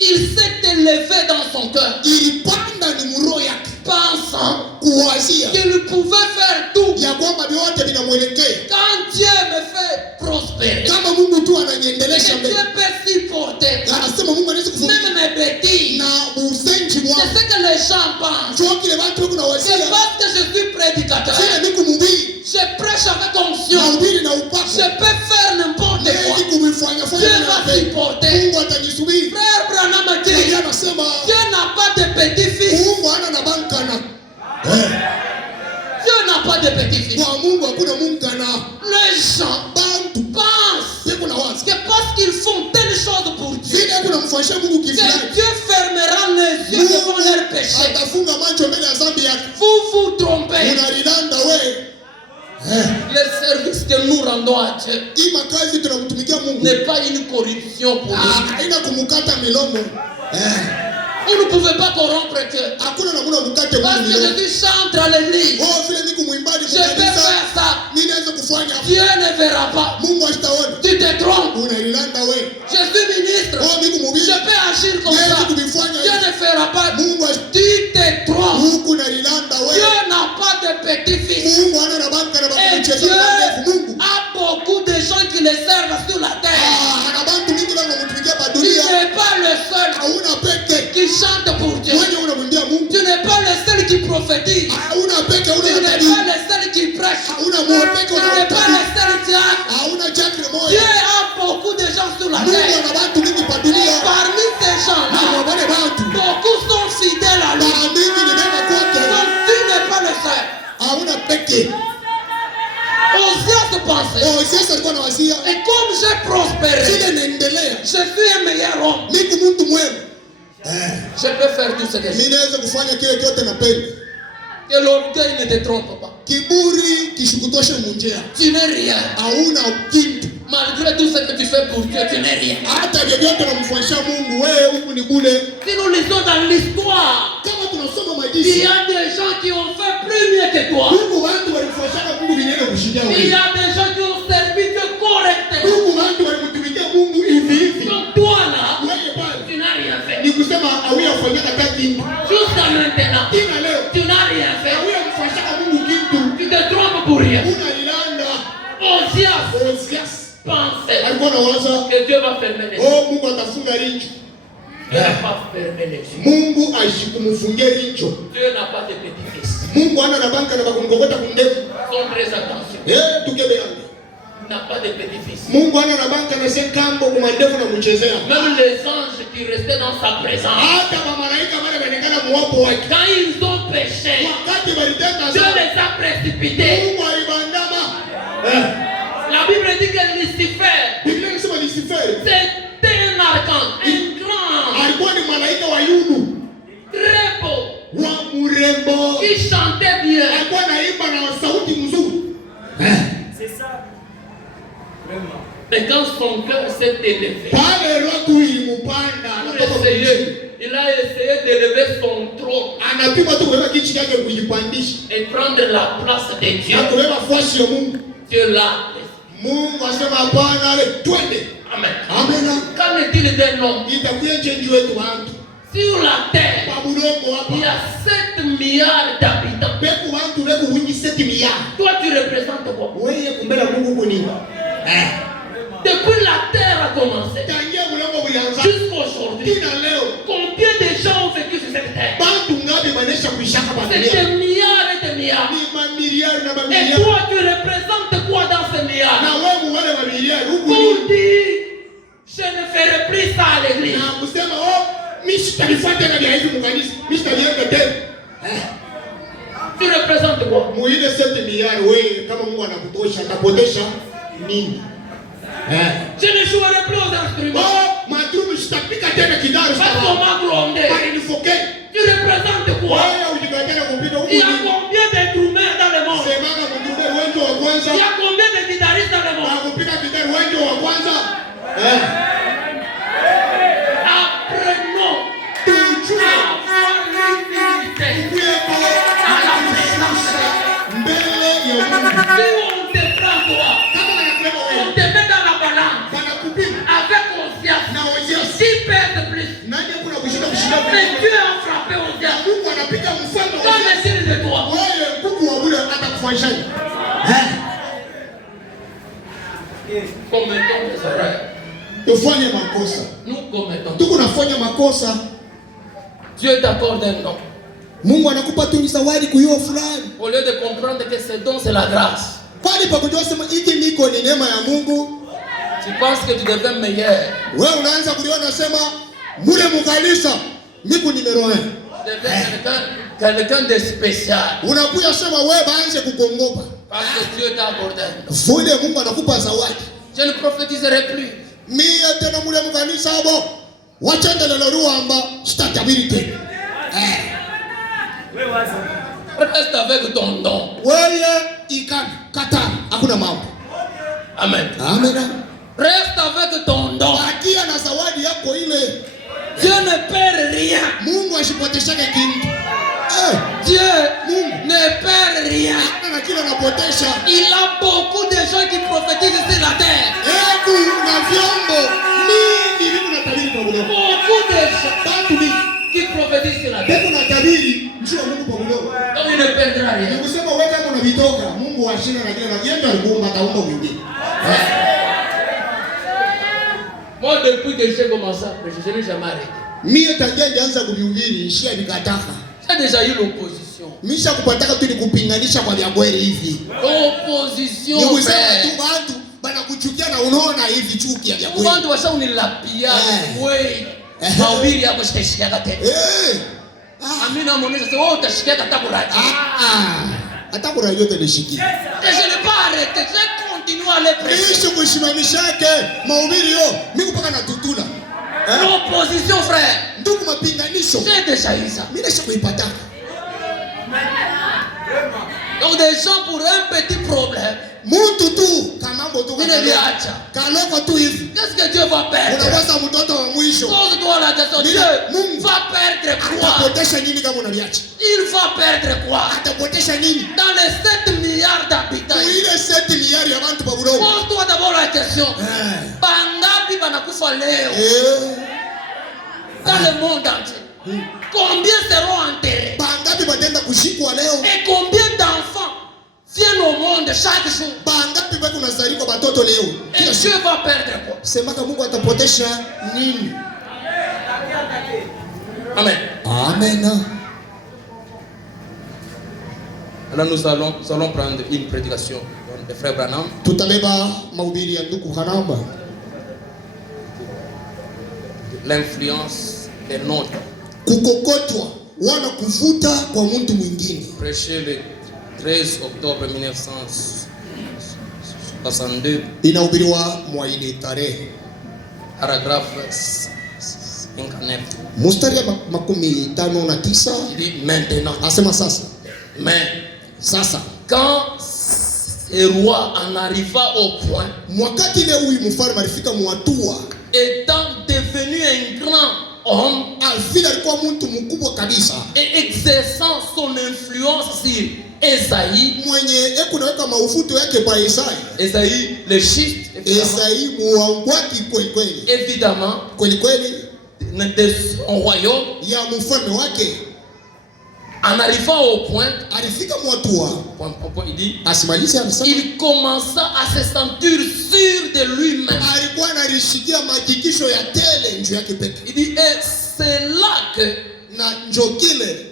Il s'est élevé dans son cœur, Ilipanda ni mroho yake. pensant Kuwazia qu'il pouvait faire tout. ya kwamba vyote vinamwelekea. Quand Dieu me fait prospérer, Kama Mungu tu que ananiendelesha Dieu mbele. peut supporter Anasema Mungu anaweza kufunga même mes bêtises. na usenji C'est wako. ce que les gens pensent. Sio kile watu wako na C'est wazia. parce que je suis prédicateur. Sina niko mhubiri. Je prêche avec Na onction. ubiri na Je upako. peux faire n'importe quoi. Niki kumefanya Dieu fanya va na supporter. Mungu atanisubiri. Frère Branham dit, Biblia anasema Dieu n'a pas de petits-fils. Mungu hana na bankana. Dieu n'a pas de petits-fils. Kwa Mungu hakuna munkana. Les gens Bantu pensent peko na wazi. que parce qu'ils font telle chose pour Dieu, Vile kuna mfanyisha Mungu que kifulani. Dieu fermera les yeux devant leurs péchés. Atafunga macho mbele ya dhambi yake. Vous vous trompez. Unalilanda we. Le service que nous rendons à Dieu Hii makazi tunamtumikia Mungu. n'est pas une corruption pour nous. Haina kumukata milomo. Vous ne pouvez pas corrompre Dieu. Hakuna namna mkate Parce Mungu que milomo. je suis chantre à l'église. Oh, vile niko mwimbaji Je peux kanisa. faire ça. Mimi naweza kufanya. Dieu ne verra pas. Mungu asitaona. Tu te trompes. Unalilanda we. Je suis ministre. Oh, niko mhubiri. Je peux agir comme Naweza ça. kuvifanya Dieu hivi. ne fera pas. Mungu Tu te trompes. Mungu nalilanda we. Dieu n'a pas de petits-fils. Mungu hana na banka na Et bakucheza Dieu na Mungu. a beaucoup de gens qui le servent sur la terre. Ana bantu mingi bana kumtumikia pa Tu dunia. n'es pas le seul Hauna peke. qui chante pour Dieu. Wewe unamwimbia Mungu. Tu n'es pas le seul qui prophétise. Hauna peke, Tu hauna n'es nabii. pas le seul qui prêche. Hauna mwepeke, Tu hauna n'es pas le nabii. seul qui a. Hauna chakra Dieu moja. a beaucoup de gens sur la Mungu terre. ana bantu mingi pa Et dunia. parmi ces Na gens-là, wabane bantu. beaucoup sont fidèles à lui. Mara mingi ni mema kwake. Donc tu n'es pas le seul. Hauna peke. Osias se pensait. Oh, sasa alikuwa na wasia. Et comme j'ai prospéré, Sile naendelea. je suis un meilleur homme. Niko mtu mwema. Je peux faire tout ce que je Mimi naweza kufanya kile chote napenda. Que l'orgueil ne te trompe pas. Kiburi kishukutoshe munjia. Tu n'es rien. Hauna kitu. Malgré tout ce que tu fais pour Dieu, tu n'es rien. Hata vyovyote unamfanyisha Mungu, wewe huku ni kule. Si nous lisons dans l'histoire, Kama tunasoma il majishi, y a des gens qui ont fait plus mieux que toi. Mungu watu walimfanyisha Mungu vinene kushindia Il y wewe. a des gens qui ont servi Dieu correctement. Mungu watu walimtumikia Mungu hivi hivi. Donc toi là, Wewe pale tu n'as rien fait. ni kusema hauya kufanyia hata kitu. Jusqu'à maintenant, Kila leo tu n'as rien fait. hauya kufanyia Mungu kitu. Tu te trompes pour rien. Unalilanda. Osias Osias pensait alikuwa anawaza, que Dieu va fermer les yeux. oh, Mungu atafunga richo. Dieu n'a pas fermé les yeux. Mungu ashikumfungia richo. Dieu n'a pas de petits-fils. Mungu hana na banka na bakumgogota kundevu. Fais très attention. Tukebeanga. Il n'a pas de petits-fils. Mungu hana na banka na sekambo kwa ndevu na mchezea. Même les anges qui restaient dans sa présence, Hata mamalaika wale wanekana muwapo wake. quand ils ont péché, Wakati walitenda Dieu dhambi, les a précipités. Mungu alibandama. La Bible dit que Lucifer, Biblia inasema Lucifer c'était un archange, un grand, alikuwa ni malaika wa Yudu très beau, wa murembo. qui chantait bien. Alikuwa anaimba na sauti nzuri. C'est ça. Vraiment. Mais quand son cœur s'est élevé, Pale roho ilimupanda anatoka il a essayé d'élever son trône anapima tu kubeba kichi chake kujipandisha. et prendre la place de Dieu. Na kubeba fasi ya Mungu. Dieu l'a. Mungu asema hapana, ale twende. Amen. Amen. Qu'en est-il des noms? Itakuwa nje wetu bantu. Sur la terre, Babulongo hapa. il y a 7 milliards d'habitants. Beku bantu beku wingi 7 milliards. Toi, tu représentes quoi? Wewe kumbela Mungu kuni. Depuis la terre a commencé Tangia mulongo bulianza. jusqu'aujourd'hui, Tina leo. combien de gens ont vécu sur cette terre? Bantu ngapi banesha kuishaka C'est bantu. des milliards et des milliards. Ni mamiliards na Et mamiliards. toi, tu représentes quoi dans ces milliards? Na wewe wale mamiliards huku Pour ni. dire, je ne ferai plus ça à l'église. Na kusema mimi sitalifuata na hivi mkanisa. Mimi sitalienda tena. Tu représentes quoi? Muile 7 milliards wewe kama Mungu anakutosha atapotesha nini? Je ne jouerai plus aux instruments. Madrumu sitapika tena kidaro Parce qu'on sitapika. m'a grondé. Bali nifoke. Tu représentes quoi? Wewe ujikatana kupita huku. Il y a combien d'instruments dans le monde? Semanga mtume wengi wa kwanza. Il y a combien de guitaristes dans le Na monde? kupika kidaro wengi wa kwanza. Apprenons toujours à avoir l'humilité. Kuwepo À la présence. mbele ya Mungu. Si on te prend toi, Kama wanasema on wewe te met dans la balance wanakupima avec conscience. na onyesha Qui pèse plus? nani kuna kushinda kushinda. Mais Dieu a frappé au diable. Mungu anapiga mfano wa Qu'en est-il de toi? wewe kuku wa bure atakufanyishaje? Commettons des erreurs. Tufanye makosa. Nous commettons. Tuko nafanya makosa. Dieu t'accorde un don. Mungu anakupa tu zawadi kuyo fulani. Au lieu de comprendre que ce don c'est la grâce, Kwani pa kujua sema hiki niko ni neema ya Mungu. tu penses que tu deviens meilleur. Wewe unaanza kuliona sema mule mukanisa mimi numero 1. Tu deviens quelqu'un de spécial. Unakuja sema wewe baanze kukongopa. Parce que Dieu t'a accordé un don. Vule Mungu anakupa zawadi. Je ne prophétiserai plus. Mimi tena mule mukanisa hapo. Wacha ndelelo ruamba sitatabiri tena. Wewe wazi. Reste avec ton don. Wewe ikana kata hakuna mambo. Amen. Amen. Reste avec ton don. Bakia na zawadi yako ile. Dieu ne perd rien. Mungu asipoteshake kitu. Dieu Mungu ne perd rien. na kila anapotesha. Il a beaucoup de gens qui prophétisent sur la terre. Hebu na vyombo mingi vitu natabiri kwa Mungu. Beaucoup de gens Bantu mingi qui prophétisent sur la terre. hebu natabiri njoo Mungu kwa Mungu. Donc il ne perdra Ni rien. kusema wewe kama unavitoka Mungu ashina na kile na yeye alikumba ataumba mwingine. Moi depuis que j'ai commencé à prêcher, je n'ai jamais arrêté. Mimi tangia nianza kuhubiri nishia nikataka. J'ai déjà eu l'opposition. Misha kupataka tu nikupinganisha kwa vya kweli hivi. Opposition. Ni kusema frère. tu watu banakuchukia na unaona hivi chuki ya vya kweli. Watu washaunilapia. Wewe. Mahubiri yako sitashikiaga tena. Amina namuuliza sasa wewe utashikiaga hata kuraji. Hata kuna yote nishikia. Et je n'ai pas arrêté, j'ai continué à les prêcher. Nishi kushimamishake mahubiri yo. Mimi mpaka natutula. L'opposition frère. Ndugu mapinganisho. J'ai déjà eu ça. Mimi nisha kuipata. Donc des gens pour un petit problème. Mtu tu kamambo tu Nimeacha. kaloko tu hivi. Qu'est-ce que Dieu va perdre? Unawaza mtoto wa mwisho. Pose-toi la question. Dieu va perdre quoi? Atapotesha nini kama unaviacha? Il va perdre quoi? Atapotesha nini? Dans les 7 milliards d'habitants. Ile 7 miliari ya watu pa Burongo. Pose-toi d'abord la question. Bangapi banakufa leo? Dans le monde entier. Combien seront enterrés? Bangapi batenda kushikwa leo? Et combien d'enfants viennent au monde chaque jour? Bangapi bako nazaliwa batoto leo? Et Dieu va perdre quoi? Semaka Mungu atapotesha nini? Amen. Amen. Alors nous allons prendre une prédication de frère Branham. Tutabeba mahubiri ya ndugu Hanamba. L'influence des nôtres. Kukokotwa wana kuvuta kwa mtu mwingine. Prêché le 13 octobre 1962. Inahubiriwa mwa ile tarehe. Paragraphe 59. Mstari ya 59. Il dit maintenant. Asema sasa. Mais Sasa. quand ce roi en arriva au point, Mwakati ile huyu mfalme alifika mwatua. étant devenu un grand homme Alfila alikuwa mtu mkubwa kabisa. et exerçant son influence sur Esaïe. Mwenye ekunaweka maufuto yake pa Isaya. Esaïe le schiste. Esaïe muangwaki kweli kweli. Évidemment. Kweli kweli. De son royaume. Ya mfalme wake. En arrivant au point, alifika mwatua. Il dit, il commença à se sentir sûr de lui-même. Alikuwa analishikia mahakikisho ya tele njoo yake peke. Il dit, et c'est là que na njoo kile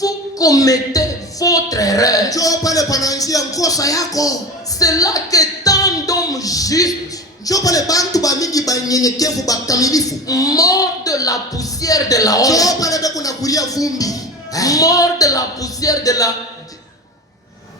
vous commettez votre erreur. Njoo pale panaanzia mkosa yako. C'est là que tant d'hommes justes, njoo pale bantu ba mingi ba nyenyekevu ba kamilifu, mort de la poussière de la honte. Njoo pale beko na kulia vumbi. Mort de la poussière de la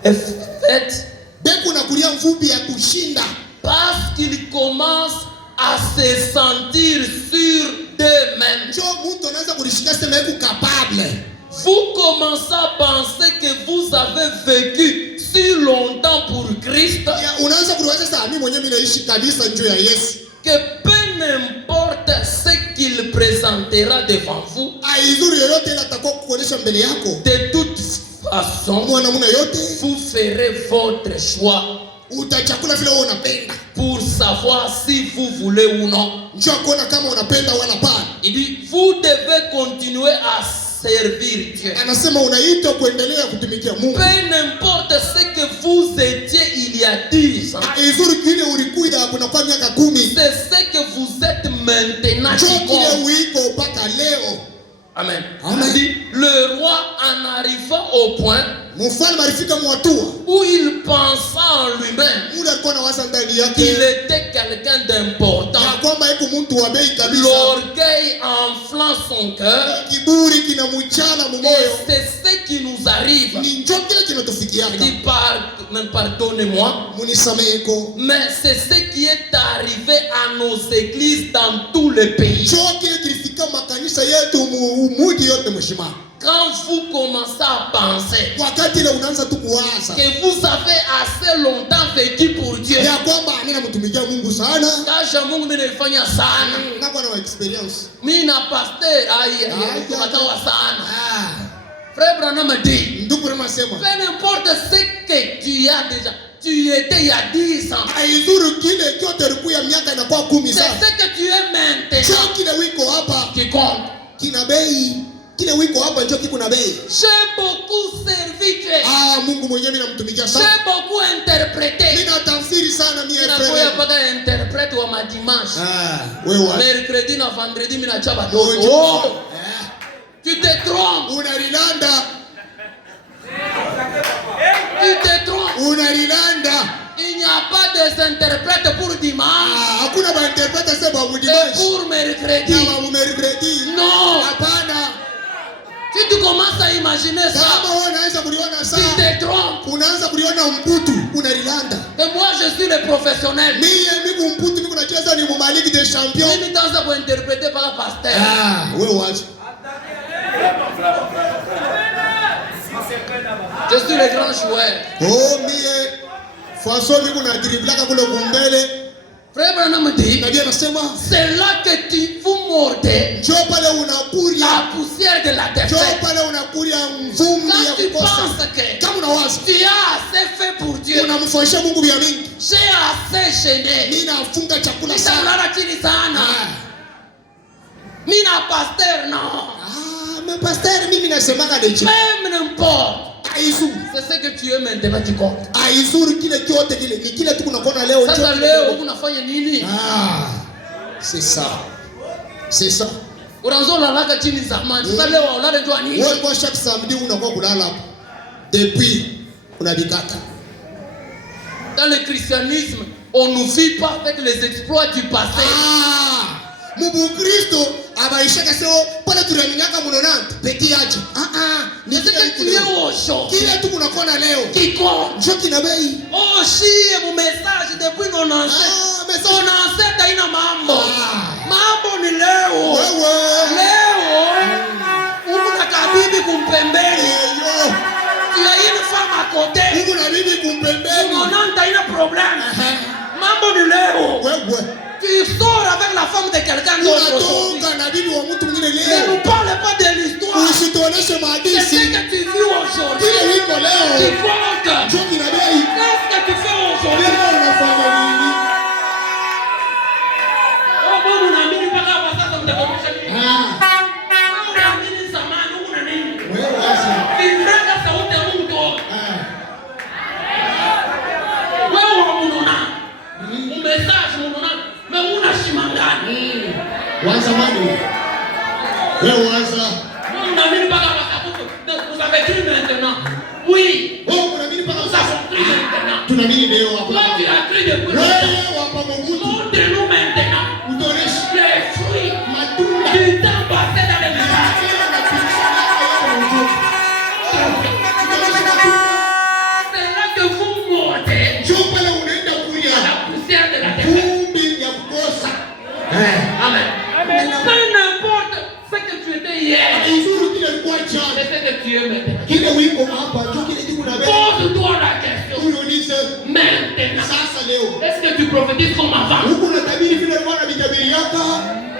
fête. Beko na kulia vumbi ya kushinda. Parce qu'ils commencent à se sentir sûrs d'eux-mêmes. Njoo mtu anaanza kulishika sema yeye capable. Vous commencez à penser que vous avez vécu si longtemps pour Christ. Unaanza kuwaza sasa mimi mwenyewe ninaishi kabisa njoo ya Yesu. Que peu n'importe ce qu'il présentera devant vous. De toute façon, vous ferez votre choix pour savoir si vous voulez ou non. Il dit, vous devez continuer à servir Dieu. Peu n'importe ce que vous étiez il y a 10 ans, c'est ce que vous êtes maintenant qui compte. Amen. Il dit, le roi en arrivant au point où il pensa en lui-même qu'il était quelqu'un d'important, l'orgueil enflant son cœur, et c'est ce qui nous arrive. Il dit, pardonnez-moi, mais c'est ce qui est arrivé à nos églises dans tout le pays. Quand vous commencez à penser que vous avez assez longtemps vécu pour Dieu, mina pasteur Frère Branham dit, peu importe ce que tu as déjà, tu étais il y a 10 ans, c'est ce que tu es maintenant qui compte. J'ai beaucoup servi Dieu. J'ai beaucoup interprété. Interprète ou ma dimanche. Mercredi na vendredi mina chaba. Tu te trompes. Tu te trompes. Il n'y a pas des interprètes pour dimanche. Et pour mercredi. Non. Si tu commences à imaginer ça, tu te trompes. Et moi je suis le professionnel. Mimi danza pour interpréter par le pasteur. Je suis le grand joueur. Frère Branham dit, c'est là que vous mordez la poussière de la défaite. Quand tu penses que tu as assez fait pour Dieu, j'ai assez gêné, mina pasteur non, même n'importe. C'est ce que tu es maintenant qui compte. Sasa leo unafanya nini? C'est ça. C'est ça. Unaanza kulala chini zamani. Sasa leo unalala njoo nini? Wewe kwa chaque samedi unakuwa kulala hapo. Depuis unabikata. Dans le christianisme, on ne vit pas avec les exploits du passé. Mungu Kristo abaishaka sio pale tunanyaka mnonante peki aje. Ni ce que tu es aujourd'hui. Kile tu unakuona leo. Kiko. Njoo kina bei. Oh shie mu message depuis nos ancêtres. Son ancêtre ina mambo. Mambo ni leo. Leo. Una kabibi kumpembeni. Tu as une femme à côté. Una bibi kumpembeni. Mon anta ina problème. Mambo ni leo. Tu sors avec la femme de quelqu'un d'autre. Ne nous parle pas de l'histoire. C'est ce que tu vis aujourd'hui. iko leo. Njoo kina bei. Qu'est-ce que tu fais aujourd'hui? Leo unafanya nini? Oh, Mungu naamini mpaka hapa sasa mtakomesha nini? Unaamini zamani una nini? Wewe sasa. Ifranga sauti ya Mungu toka. Wewe unaona? Umesage unaona? Mais una shimangani. Waza mani. Wewe waza. Mungu naamini mpaka hapa sasa vous avez cru maintenant. Oui. Wewe unaamini mpaka Nous avons cru maintenant. Tunaamini leo hapo. Toi tu as cru depuis longtemps. Wewe hapa Mungu. Montre-nous maintenant. Utoneshe Les fruits matunda. du temps passé dans les maisons. C'est là que vous mordez Njoo pale unaenda kulia. la poussière de la terre. Vumbi ya kukosa. Amen. Peu importe ce que tu étais hier, Uzuri kile alikuwa c'est jana. ce que tu es maintenant. Kile wiko hapa, njoo kile jibu na wewe. Pose-toi la question. Uniulize Maintenant, sasa leo. est-ce que tu prophétises comme avant? Huko unatabiri vile ulikuwa unatabiri yako.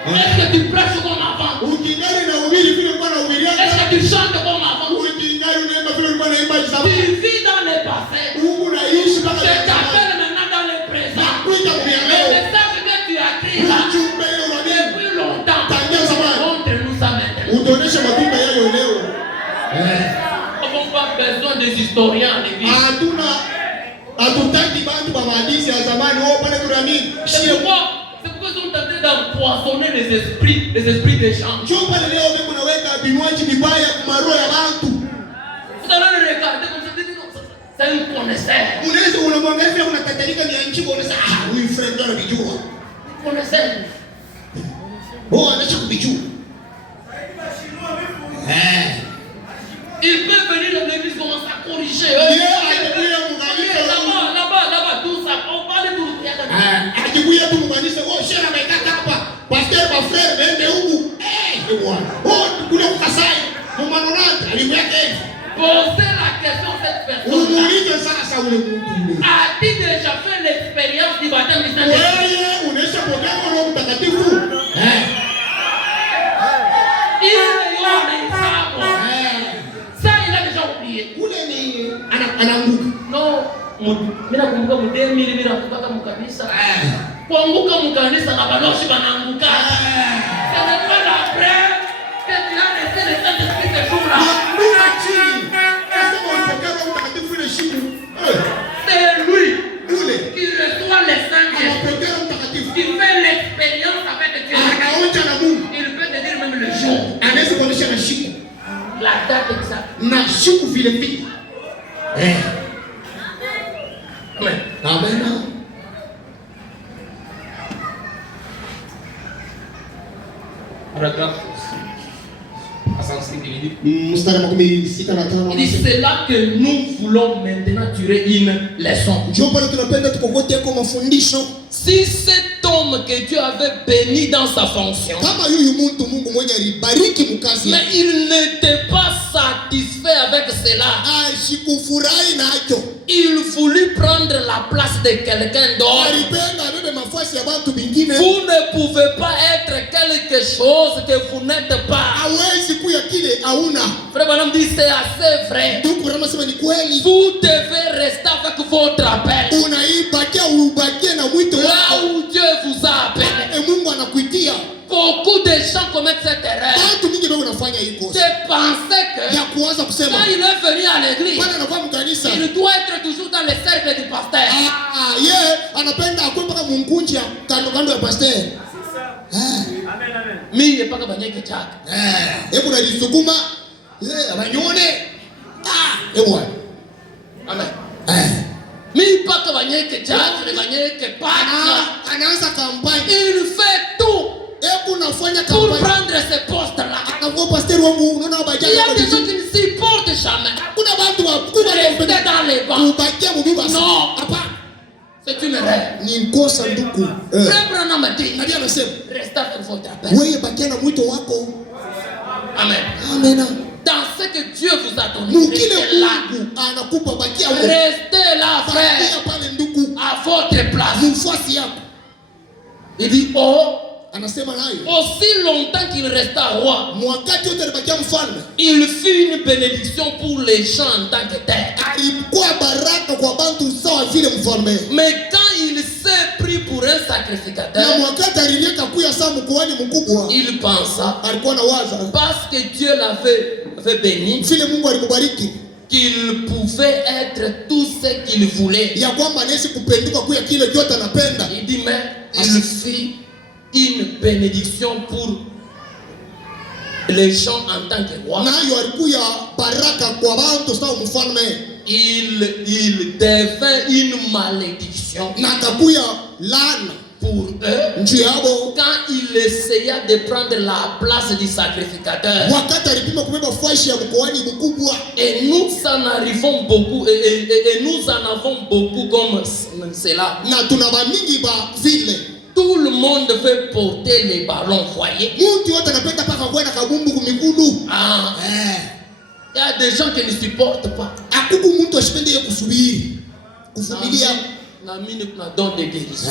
Est-ce que tu prêches comme avant? Ukingari na ubiri vile ulikuwa unahubiri Est-ce yako. que tu chantes comme avant? Ukingari unaimba vile ulikuwa unaimba Tu zamani. vis dans le passé. Huko unaishi mpaka Je sasa. t'appelle maintenant dans le présent. Kuita kwa Le leo. message que tu as écrit là Ujumbe ile unabii. depuis longtemps. Tangia zamani. Montre-nous ça maintenant. Utoneshe matunda yayo leo. Nous n'avons pas besoin des historiens en église. Hatutaki bantu ba maadisi ya zamani wao pale tunaamini. C'est pourquoi ils sont tentés d'empoisonner les esprits des gens. Njoo pale leo wewe unaweka vinywaji vibaya kwa roho ya watu. Vous allez le regarder comme ça, c'est un connaisseur. Unaweza unamwangalia vile unatatarika ni anchi unasema huyu friend ndo anajua. Connaisseur. Anaacha kujua. Il peut venir dans l'église commencer à corriger. Là-bas, tout ça. On parle de tout. Akikuya tu mwanise shera maikata hapa. Pastor ma frère nende huku. Bwana. Kule ukasai. Mwanonata aliweka hivi. Posez la question à cette personne. Umuulize sasa ule mtu. A-t-il déjà fait l'expérience du baptême du Saint-Esprit? Wewe unaisha pokea Roho Mtakatifu? Il ça, il a déjà oublié. Kule ni anaanguka. Non, mimi nakumbuka mdemi mimi nakumbuka mkanisa. Kuanguka mkanisa na baloshi banaanguka. C'est pas la preuve que tu as laissé le Saint-Esprit ce jour-là. Mungu chini. Sasa unapokea Roho Mtakatifu ile shiku. C'est lui Kule qui reçoit le Saint-Esprit, anapokea Roho Mtakatifu. qui fait l'expérience avec Dieu. Anaonja na Mungu. Il peut te dire même le jour, Anaweza kuonyesha na shiku. la date exacte. Na shiku vile vile. Amen. Amen. Paragraphe 65, il dit. Mstari wa 65. Il dit c'est là que nous voulons maintenant tirer une leçon. Njoo pale tunapenda tukokote kwa mafundisho. Si cet homme que Dieu avait béni dans sa fonction, Kama huyu mtu Mungu mwenye alibariki mkazi. mais il n'était pas satisfait avec cela. Sikufurahi nacho. Il voulut prendre la place de quelqu'un d'autre. Alipenda abebe mafasi ya watu wengine. Vous ne pouvez pas être quelque chose que vous n'êtes pas. Hawezi kuya kile hauna. Frère Branham dit c'est assez vrai. Ndugu Branham sema ni kweli. Vous devez rester avec votre appel. Unaibakia ubakie na mwito Là wako. où Dieu vous a appelé. Mungu anakuitia. Beaucoup de gens commettent cette erreur. Watu mingi bado unafanya hiko. De penser que Ya kuanza kusema. quand il est venu à l'église, Bwana anakuwa mkanisa. il doit être toujours dans le cercle du pasteur. Anapenda akwe mpaka mungunji ya kando ya pastor. Amen. Mimi mpaka banyeke chaka. Hebu najisukuma. Abanyone. Bwana. Amen. Mimi mpaka banyeke chaka, banyeke paka. Anaanza kampani. Il fait tout Hebu nafanya pour kampani. prendre ce poste-là. Anakuwa pastor wangu unaona Il y bajaji. a des gens qui ne supportent jamais. Kuna watu wakubwa Rester dans les bancs. kubakia mubimba. Non. Hapa C'est une erreur. ni mkosa ndugu. Frère Branham a dit, Nabii anasema restez avec votre appel. wewe bakia na mwito wako. Amen. Amen. Dans ce que Dieu vous a donné, Mukile restez là. Mungu anakupa bakia wewe. Restez là, Bakia frère, pale ndugu. à votre place. Mfuasi yako. Il dit, oh, Aussi longtemps qu'il resta roi, il fit une bénédiction pour les gens en tant que tel. Mais quand il s'est pris pour un sacrificateur, il pensa, parce que Dieu l'avait béni, qu'il pouvait être tout ce qu'il voulait. Il dit, mais il fit une bénédiction pour les gens en tant que roi. Il devint une malédiction pour eux quand il essaya de prendre la place du sacrificateur. Et nous en arrivons beaucoup, et nous en avons beaucoup comme cela. Tout le monde veut porter les ballons, voyez. Il y a des gens qui ne supportent pas. Nami kuna don de guérison.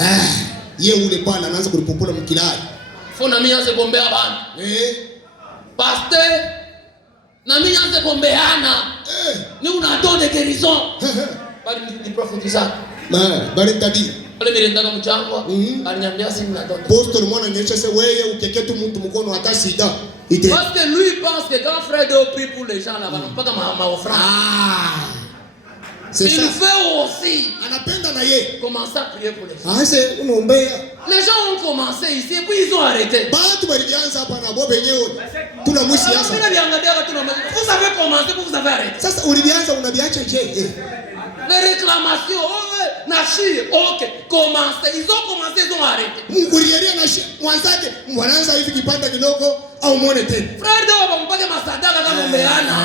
Faut nami anze gombea bana. Pasteur, nami anze gombeana. Ni una don de guérison. Bali ni prophétisa. Bali tabi. Bali mirenda mchangwa. Aliniambia si na don. Pastor mwana nyesha se wewe ukeketu mtu mkono hata sida. Parce que lui pense que quand frère de prie pour les gens là, on pas comme ma offrande. Il fait aussi. Commencer à prier pour les gens. Les gens ont commencé ici et puis ils ont arrêté. Vous avez commencé, vous avez arrêté. Les réclamations, ok, commencez. Ils ont commencé, ils ont arrêté. Frère de Obampage Masadaka Kanombeana.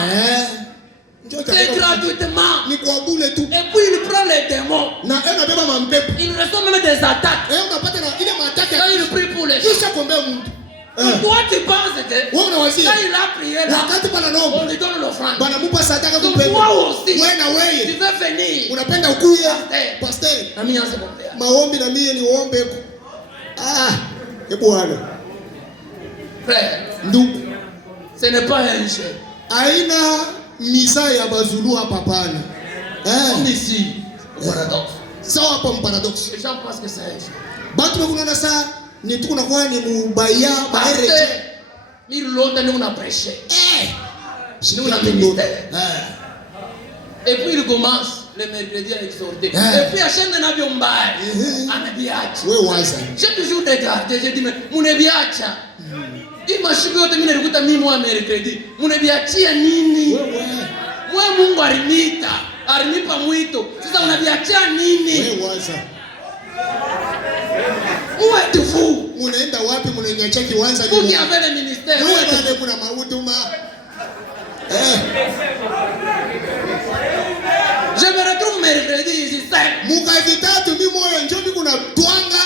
C'est gratuitement. Et puis il prend les démons. Il reçoit même des attaques. Quand il prie pour les gens. Pourquoi tu penses que quand il a prié là, on lui donne l'offrande? Donc toi aussi, tu veux venir. Pasteur, frère, ce n'est pas un jeu. Misa ya bazulu hapa pana. Ici, paradoxe. Sawa hapa mparadoxe. Les gens pensent que c'est un jeu. Batu bakuna saa ni tuko nakuwa ni mubaya baereje. Ni l'autre nous on a prêché. Nous on a ministère. Et puis il commence le mercredi à exhorter. Et puis à chaque fois on a mbaya. Anabiacha. Wewe waza. J'ai toujours regardé, j'ai dit mais munebiacha. Mashibi yote mimi nilikuta mimi mwa mercredi. Munabiachia nini? Wewe Mungu alinipa mwito. Sasa unabiachia nini? Wewe waza. Uwe tufu. Munaenda wapi mnanyachia kiwanza nini? Kuki avele ministère. Wewe bado kuna mahuduma. Je me retrouve mercredi ici 5. Mukavitatu mimi moyo njoo kuna twanga.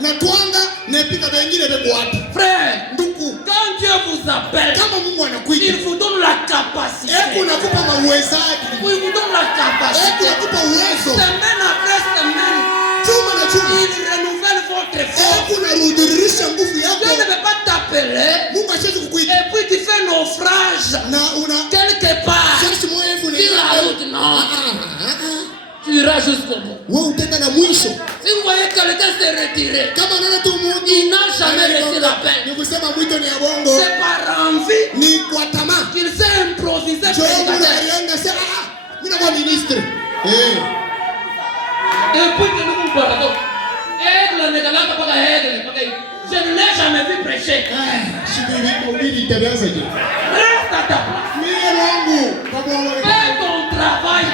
Na twanga nepika wengine beko wapi? Frère, ndugu, quand Dieu vous appelle, kama Mungu anakuita, il vous donne la capacité. Kunakupa uwezaji. Il vous donne la capacité. Kunakupa uwezo. Semaine après semaine, chuma na chuma, il renouvelle votre force. Kunarudirisha nguvu yako. Dieu ne veut pas t'appeler. Mungu hawezi kukuita. Et puis tu fais naufrage. Quelque part. Sur la route, non. Tu iras jusqu'au bout. Si vous voyez quelqu'un se retirer, il n'a jamais reçu l'appel. C'est par envie qu'il s'est improvisé prédicateur. Et puis que nous parlons. Aigle ne galaka pas aigle. Je ne l'ai jamais vu prêcher. Reste à ta place. Fais ton travail.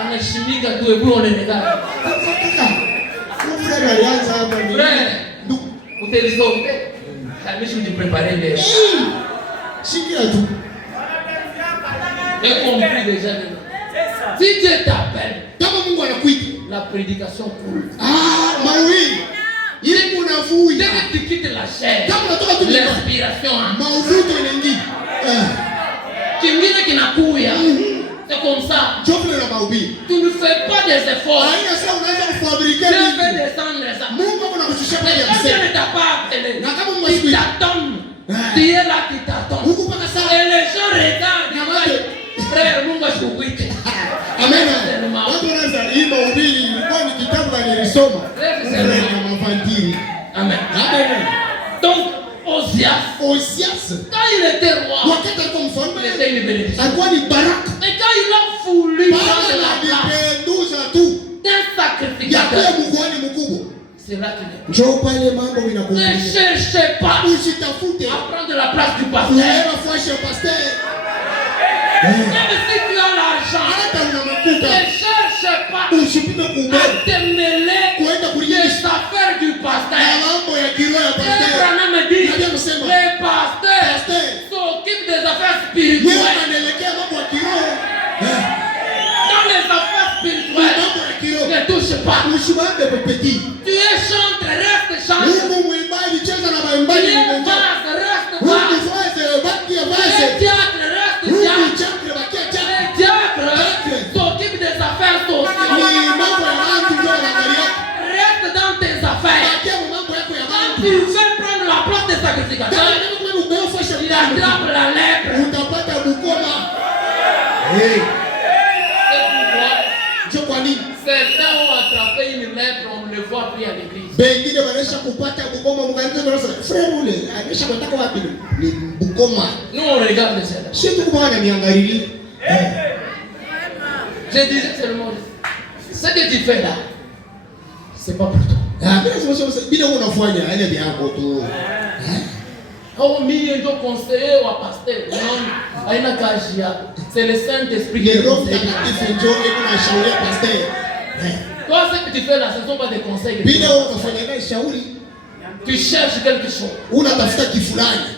Anashimika tu ebu onekana. Frère, vous te disons, mais je me préparer les. Sikia tu. Et compris déjà. Si Dieu t'appelle, kama Mungu anakuita, la prédication coule. Mahubiri ile kunavuja. Dès que tu quittes la chair, Kama unatoka tu l'inspiration, mavuto inaingia. Kingine kinakuya. C'est comme ça. Jopo la mahubiri. Tu ne fais pas des efforts. Haina sasa unaanza kufabrika Dieu nini? fait descendre ça. Mungu anakushusha pale ya Dieu kusema. ne t'a pas appelé. Na kama Mungu Il asikuita, t'attend. Tu es là qui t'attend. Mungu paka saa. Et les gens regardent. Frère, Mungu asikuite. Amen. Watu wanaanza hii mahubiri ilikuwa ni kitabu alilisoma. Na mafantiri. Amen. Amen. Donc, Osias, quand il était roi, wakati alikuwa mfalme, il était une bénédiction. alikuwa ni baraka. Et quand il a voulu prendre la place Alipenduza tu d'un ya sacrificateur, kuwa mkuhani mkubwa. c'est là qu'il est. Njoo pale mambo Ne vinakuja. cherchez pas Usitafute à prendre la place du pasteur. unaenda fuasha pastor. Même si tu as l'argent, Hata una makuta ne cherche pas usipime à kumbele te mêler kuenda des kulinyesha affaires du na pasteur. mambo ya kiroho ya Et pastor. Branham me dit, Nabii amesema, les pasteurs pastor s'occupent des affaires yeye spirituelles. anaelekea mambo ya kiroho. Dans les affaires spirituelles, Mambo ya kiroho. ne touche pas. Usibabe pepeti. Tu es chantre, reste chantre. Mungu mwimbaji, cheza na Tu waimbaji es mmoja. vase, reste Mungu vase. vaze, baki ya Tu vaze. es diacre, reste Mungu diacre. chakre, baki ya chakre. Les diacres s'occupent des affaires Ni sociales. mambo ya watu ndio wanaangalia. Reste dans tes affaires. Bakia mambo yako ya Quand watu. tu veux prendre la place des sacrificateurs, il attrape la lèpre. Utapata bukoma. C'est pourquoi Ndio kwa nini? certains ont attrapé une lèpre, on ne le voit plus à l'église. Bengine wanaisha kupata bukoma mkanisa ndio frère ule amesha kwenda wapi? Ni bukoma. Nous on regarde cela. Sio tu kwa ananiangalia. Je disais seulement, ce que tu fais là, c'est pas pour toi. Bila unafanya ile vyako tu. Oh, mimi ndio conseiller wa pasteur. Non, haina kazi ya. C'est le Saint-Esprit qui Roho conseille. Mtakatifu ndio anashauri pastor. Toi, ce que tu fais là, ce ne sont pas des conseils. Bila unafanya naye shauri, Tu cherches quelque chose. unatafuta kifulani.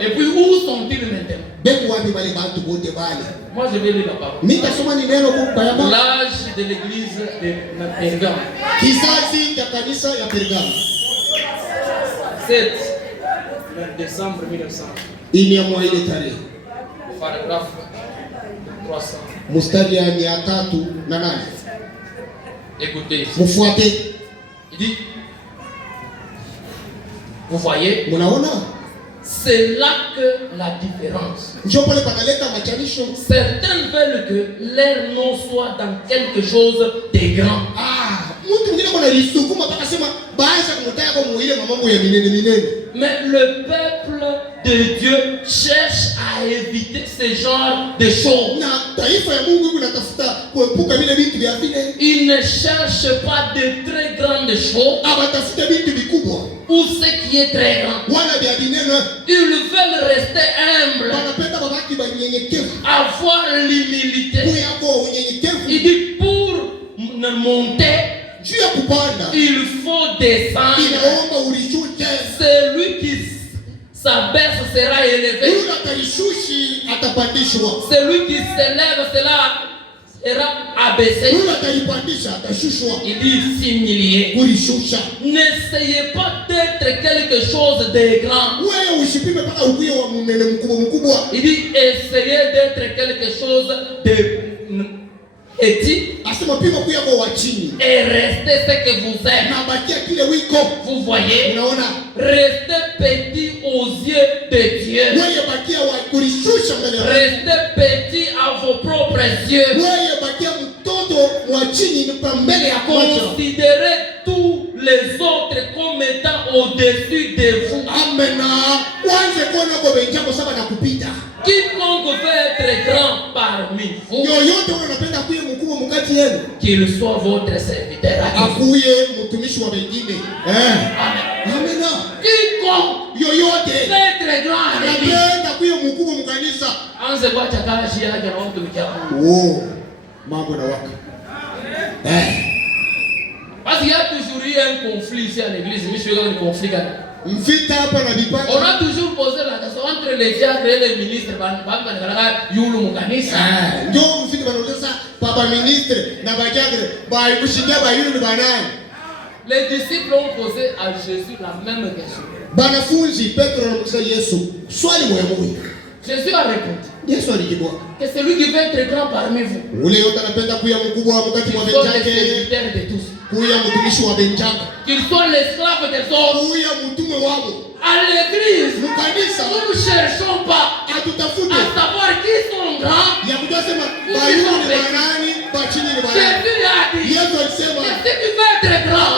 Et puis, où sont-ils maintenant? Beko wapi wale watu wote wale? Moi, je vais lire la parole. Mimi nasoma ni neno kwa Biblia. L'âge de l'église de Pergame. Kizazi cha kanisa ya Pergamo. 7 décembre 1900. Iliamua ile tarehe. Paragraphe 300. Mstari ya 308. Écoutez. Mfuate. Il dit, vous voyez, Mnaona? c'est là que la différence. Njoo pale panaleta machanisho. Certains veulent que leur nom soit dans quelque chose de grand. Mtu mwingine kuna lisukuma mpaka sema baadhi kumtaka kwa muile mambo ya minene. Mais le peuple de Dieu cherche à éviter ce genre de choses. Na taifa ya Mungu inatafuta kuepuka vile vitu vya vile. Il ne cherche pas de très grandes choses Abatafuta vitu vikubwa. ou ce qui est très grand. Wala vya vinene. Ils veulent rester humbles, Wanapenda babaki banyenyekevu. avoir l'humilité. Kuyako unyenyekevu. Il dit pour monter, Juu ya kupanda. il faut descendre. Inaomba ulishute. Celui qui s'abaisse sera élevé. Yule atarishushi atapandishwa. Celui qui s'élève sera abaissé. Yule atalipandisha atashushwa. Il dit s'humilier. Kulishusha. N'essayez pas d'être quelque chose de grand. Wewe usipime mpaka ukuye wa munene mkubwa. Il dit essayez d'être quelque chose de petit Asema pima kuya kwa wachini. et restez ce que vous êtes. Na bakia kile wiko. Vous voyez, Unaona? restez petit aux yeux de Dieu. Wewe bakia wa kulishusha mbele ya. Restez petit à vos propres yeux. Wewe bakia mtoto wa chini ni mbele ya kocha. Considérez tous les autres comme étant au-dessus de vous. Amen. Kwanza kuona kwa benjako saba na kupita. Quiconque veut être grand parmi vous, Yoyote unapenda kuye mkubwa mkati yenu. qu'il soit votre serviteur. Akuye mtumishi wa wengine. Amen. Amen. Quiconque Yoyote veut être grand à l'église, anapenda kuye mkubwa mkanisa. anze kuacha kazi yake na kumtumikia Mungu. Oh, mambo na waka. Parce qu'il y a toujours eu un conflit ici à l'église. Je suis un conflit. On a toujours posé la question entre les diacres et les ministres. Les disciples ont posé à Jésus la même question. Jésus a répondu que c'est lui qui veut être grand parmi vous. Il faut des serviteurs de tous. Qu'ils soient l'esclave des autres. À l'église, nous ne cherchons pas à savoir qui sont grands ou qui sont petits. Jésus a dit que si tu veux être grand,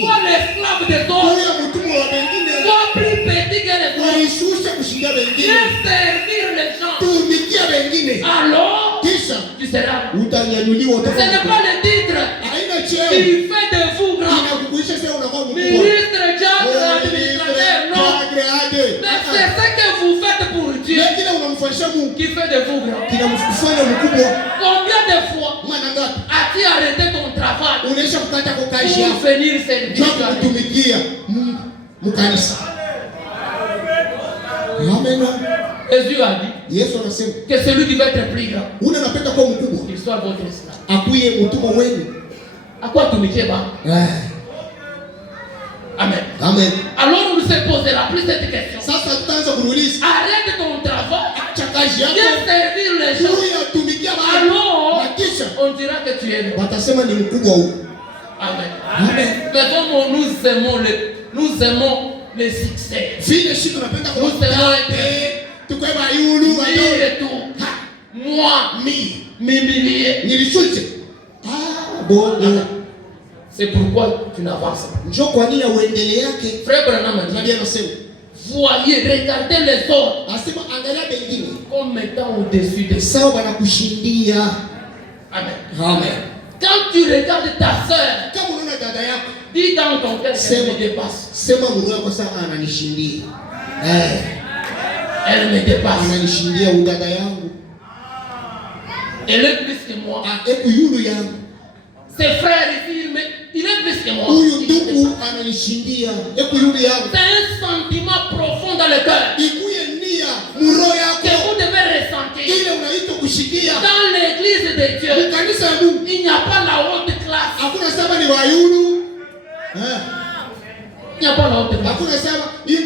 sois l'esclave des autres. Sois plus petit que les autres. Viens servir les gens. Alors, tu seras. Ce n'est pas le titre qui fait de vous grand. Ministre, diacre, administrateur, non. Mais c'est ce que vous faites pour Dieu qui fait de vous grand. Combien de fois as-tu arrêté ton travail pour venir servir? Jésus a dit que celui qui veut être plus grand, qu'il soit votre esclave. À quoi tumikie ba? Amen. Amen. Alors on s'est posé la plus cette question. Arrête ton travail. Viens servir les gens. Alors on dira que tu es grand. Amen. Amen. Mais comme nous aimons le succès. Nous aimons et tout. Moi, m'humilier. C'est pourquoi tu n'avances pas. Frère Branham a dit, voyez, regardez les autres comme étant au-dessus de ça. Amen. Amen. Quand tu regardes ta soeur, dis dans ton cœur qu'elle me dépasse. Elle me dépasse. Elle est plus que moi. Ses frères ici, il est plus que moi. C'est un sentiment profond dans le cœur que vous devez ressentir. Dans l'église de Dieu, il n'y a pas la haute classe. Il n'y a pas la haute classe. Nous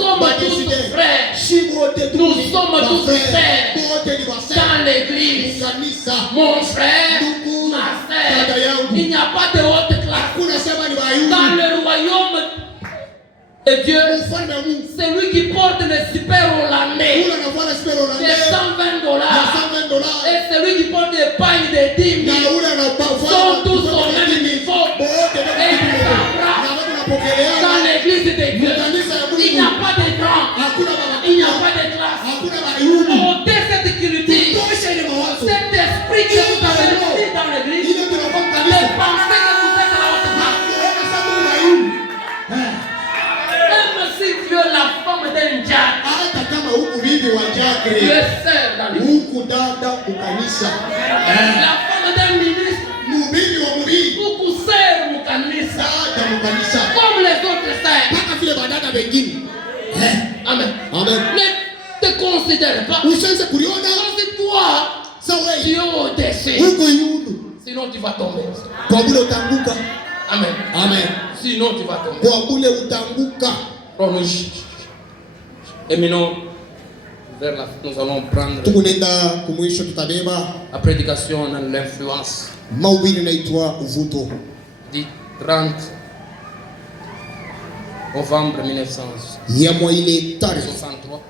sommes tous frères. Nous sommes tous frères dans l'église. Mon frère, ma sœur. Il n'y a pas de haute classe. Dans le royaume de Dieu, c'est lui qui porte le super hollandais de $120. Et celui qui porte les pagnes de 10 000 sont tous au même niveau. Et ils s'embrassent. Dans l'église de Dieu, il n'y a pas de grand, il n'y a pas de classe. Ôtez cette culture, cet esprit que vous avez reçu dans l'église, les pensées que vous êtes là haute classe. Même si tu es la femme d'un diacre, tu es sœur dans l'église. La femme d'un ministre, beaucoup sœur au kanisa. Comme les autres sœurs. Amen. Amen. Ne te considère pas. C'est toi. Tu es au-dessus. Sinon tu vas tomber. Amen. Amen. Sinon tu vas tomber. Éminent, nous allons prendre la prédication dans l'influence du 30 novembre 1963.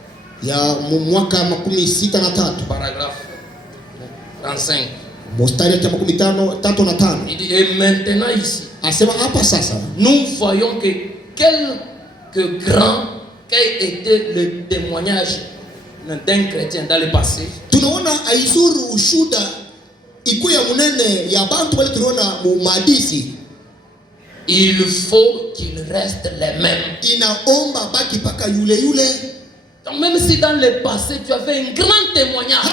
Paragraphe 35. Il dit, et maintenant ici, nous voyons que quelque grand qu'a été le témoignage d'un chrétien dans le passé. Il faut qu'il reste les mêmes. Donc même si dans le passé tu avais un grand témoignage,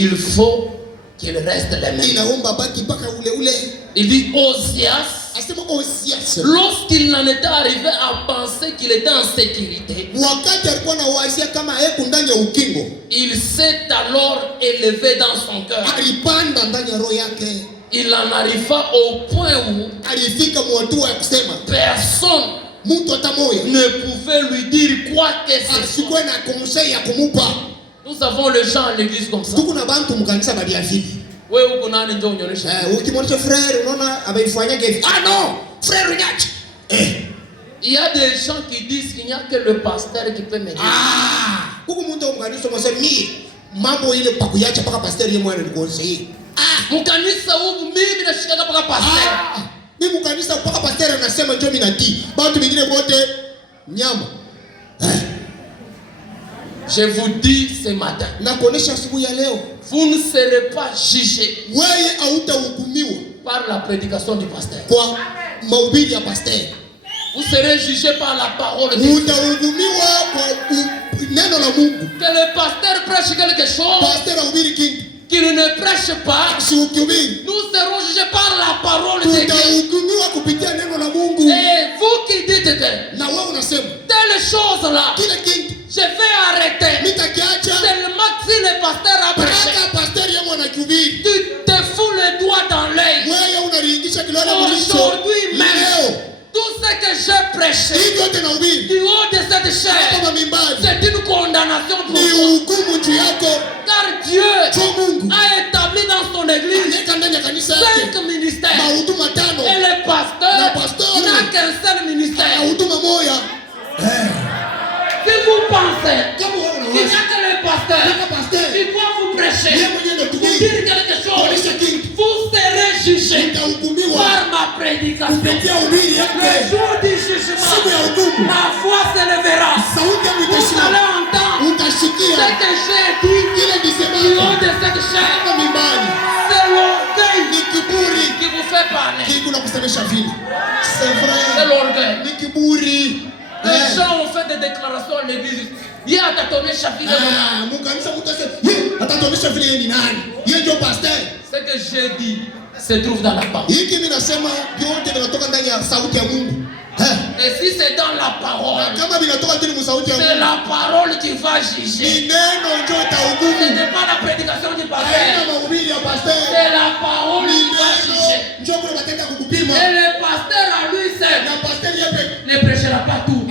il faut qu'il reste les mêmes. Il dit Osias lorsqu'il en était arrivé à penser qu'il était en sécurité, il s'est alors élevé dans son cœur. Il en arriva au point où personne ne pouvait lui dire quoi que ce soit. Nous avons les gens à l'église comme ça. Oui, ah non, frère Nyach. Il y a des gens qui disent qu'il n'y a que le pasteur qui peut m'aider. Mukanisa huku mimi nashika mpaka pastor. Mimi mukanisa mpaka pastor anasema njoo mimi natii. Watu wengine wote nyama. Je vous dis ce matin, vous ne serez pas jugés par la prédication du pasteur. Vous serez jugés par la parole de Dieu. Que le pasteur prêche quelque chose, qu'il ne prêche pas, nous serons jugés par la parole de Dieu. Et vous qui dites que telle chose là, je vais arrêter. Tellement si le pasteur a prêché, tu te fous le doigt dans l'œil. Aujourd'hui même, tout ce que j'ai prêché du haut de cette chair, c'est une condamnation pour toi. Car Dieu a établi dans son église 5 ministères. Et le pasteur n'a qu'un seul ministère. Si vous pensez qu'il n'y a que le pasteur qui doit vous prêcher, vous dire quelque chose, vous serez jugé par ma prédication. Le jour du jugement, ma voix s'élèvera. Vous allez entendre ce que j'ai dit du haut de cette chair. C'est l'orgueil qui vous fait parler. C'est vrai. C'est l'orgueil. Les gens ont fait des déclarations à l'église. Il y a tatoué Shafila. Ce que j'ai dit se trouve dans la parole. Et si c'est dans la parole, c'est la parole qui va juger. Ce n'est pas la prédication du pasteur. C'est la parole qui va juger. Et le pasteur à lui seul ne prêchera pas tout.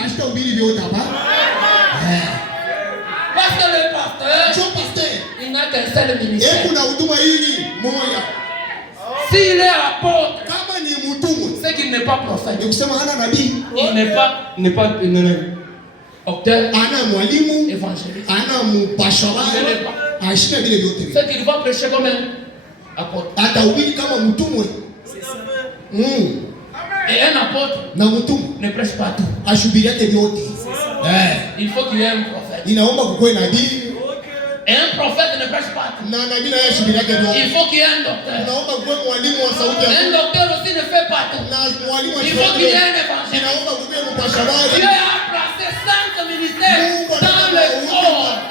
Parce que le pasteur, il n'a qu'un seul ministère. S'il est apôtre, c'est qu'il n'est pas prophète. Il n'est pas docteur, évangéliste. C'est qu'il va prêcher comme un apôtre. Et un apôtre ne prêche pas tout. Il faut qu'il y ait un prophète. Et un prophète ne prêche pas tout. Il faut qu'il y ait un docteur. Un docteur aussi ne fait pas tout. Il faut qu'il y ait un évangéliste. Dieu a placé 5 ministères dans le corps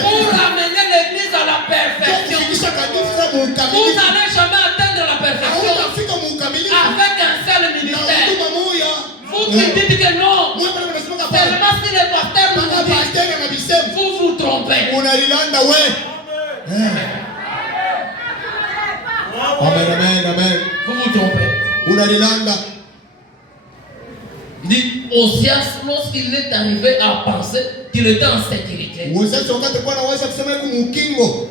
pour amener l'église à la perfection. Vous n'allez jamais atteindre la perfection avec un seul ministère. Vous qui dites que non, tellement si le pasteur nous dit, vous vous trompez. Amen. Vous vous trompez. Dit Osias, lorsqu'il est arrivé à penser qu'il était en sécurité,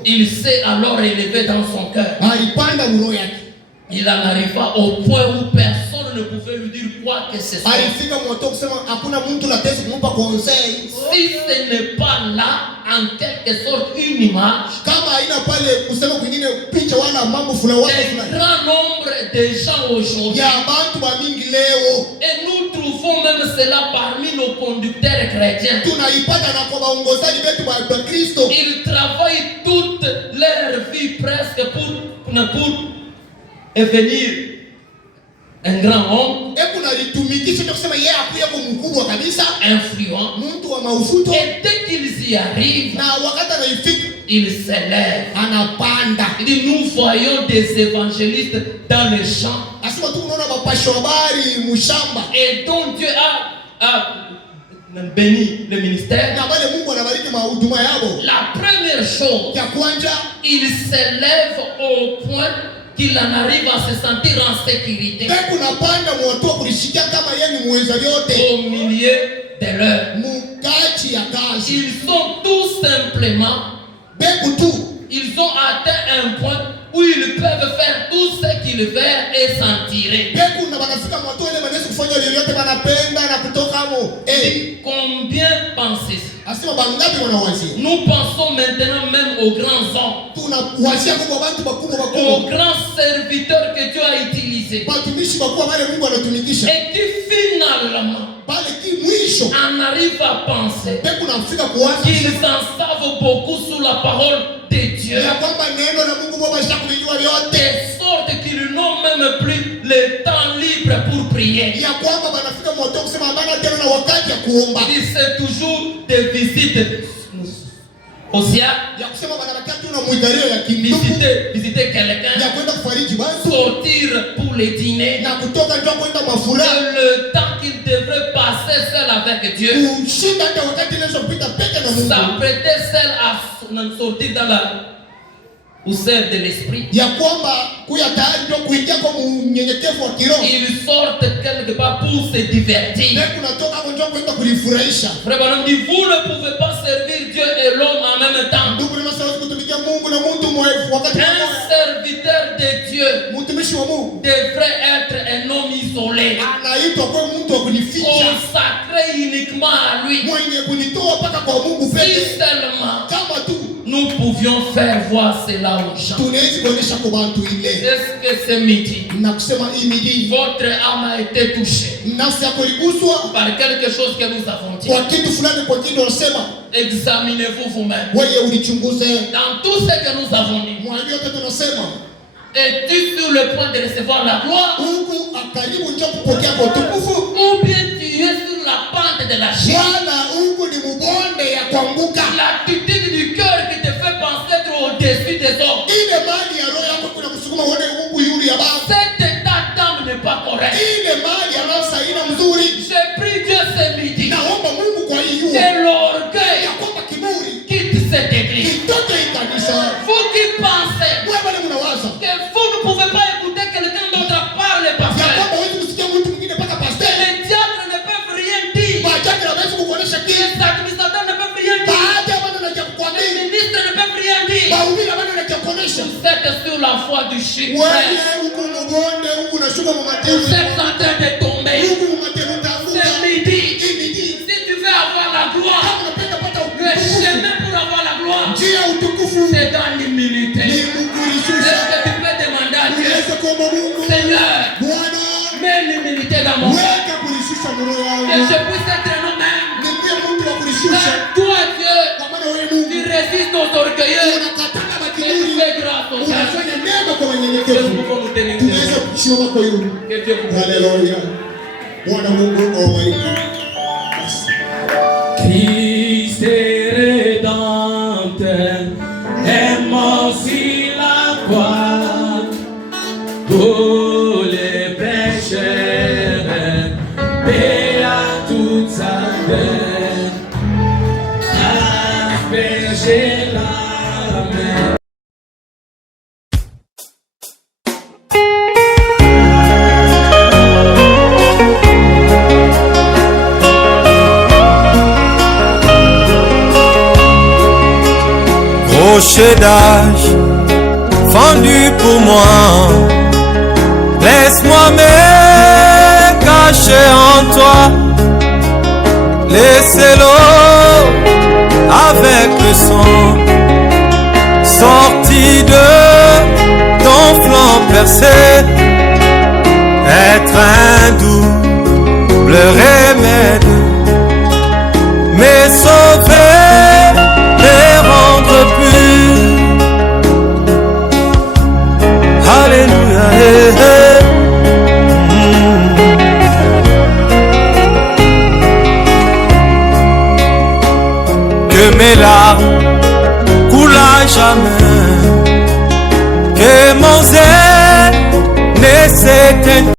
il s'est alors élevé dans son cœur. Il en arriva au point où personne ne pouvait lui dire quoi que ce soit. Si ce n'est pas là, en quelque sorte, une image, un grand nombre de gens aujourd'hui, et nous trouvons même cela parmi nos conducteurs chrétiens. Ils travaillent toute leur vie presque pour devenir un grand homme, influent, et dès qu'ils y arrivent, ils s'élèvent. Il dit, nous voyons des évangélistes dans les champs, et dont Dieu a béni le ministère. La première chose, il s'élève au point qu'il en arrive à se sentir en sécurité au milieu de l'heure. Ils sont tout simplement, ils ont atteint un point où ils peuvent faire tout ce qu'ils veulent et s'en tirer. Combien pensez-vous? Nous pensons maintenant même aux grands hommes, aux grands serviteurs que Dieu a utilisés et qui finalement on arrive à penser qu'ils en savent beaucoup sur la parole de Dieu, de sorte qu'ils n'ont même plus le temps libre pour prier. C'est toujours des visites visiter quelqu'un, sortir pour le dîner, le temps qu'il devrait passer seul avec Dieu, s'apprêter seul à sortir dans la poussière de l'esprit. Ils sortent quelque part pour se divertir. Frère Branham dit, vous ne pouvez pas servir Dieu et l'homme en même temps. Un serviteur de Dieu devrait être un homme isolé, consacré uniquement à lui. Si seulement nous pouvions faire voir cela aux gens. Est-ce que ce midi, votre âme a été touchée par quelque chose que nous avons dit? Examinez-vous vous-même. Dans tout ce que nous avons dit, es-tu sur le point de recevoir la gloire? Ou bien tu es sur la pente de la chute? L'attitude du cœur qui te fait penser être au-dessus des autres. Cet état d'âme n'est pas correct. J'ai prié Dieu ce midi que l'orgueil quitte cette église. Vous qui pensez que vous ne pouvez pas écouter quelqu'un d'autre parler parce que les diables ne peuvent rien dire, les administrateurs ne peuvent rien dire, les ministres ne peuvent rien dire. Vous êtes sur la foi du chiffre. Vous êtes en train de tomber. C'est midi. Si tu veux avoir la gloire, le chemin pour avoir la gloire, c'est dans l'humilité. Est-ce que tu peux demander à Dieu, Seigneur, mets l'humilité dans mon cœur, que je puisse être un homme même. Toi Dieu, tu résistes aux orgueilleux et tu fais grâce aux gens. Que nous pouvons nous tenir. Que Dieu vous Alléluia. Christ est rédempteur, est mort sur la croix pour les pécheurs, paie à toute sa dette, asperger la main. Rocher d'âge fendu pour moi, laisse-moi me cacher en toi, laissez l'eau avec le sang sorti de ton flanc percé, être un double remède, mais sauver et rendre plus. Alléluia. Que mes larmes coulent à jamais, que mon zèle ne s'éteigne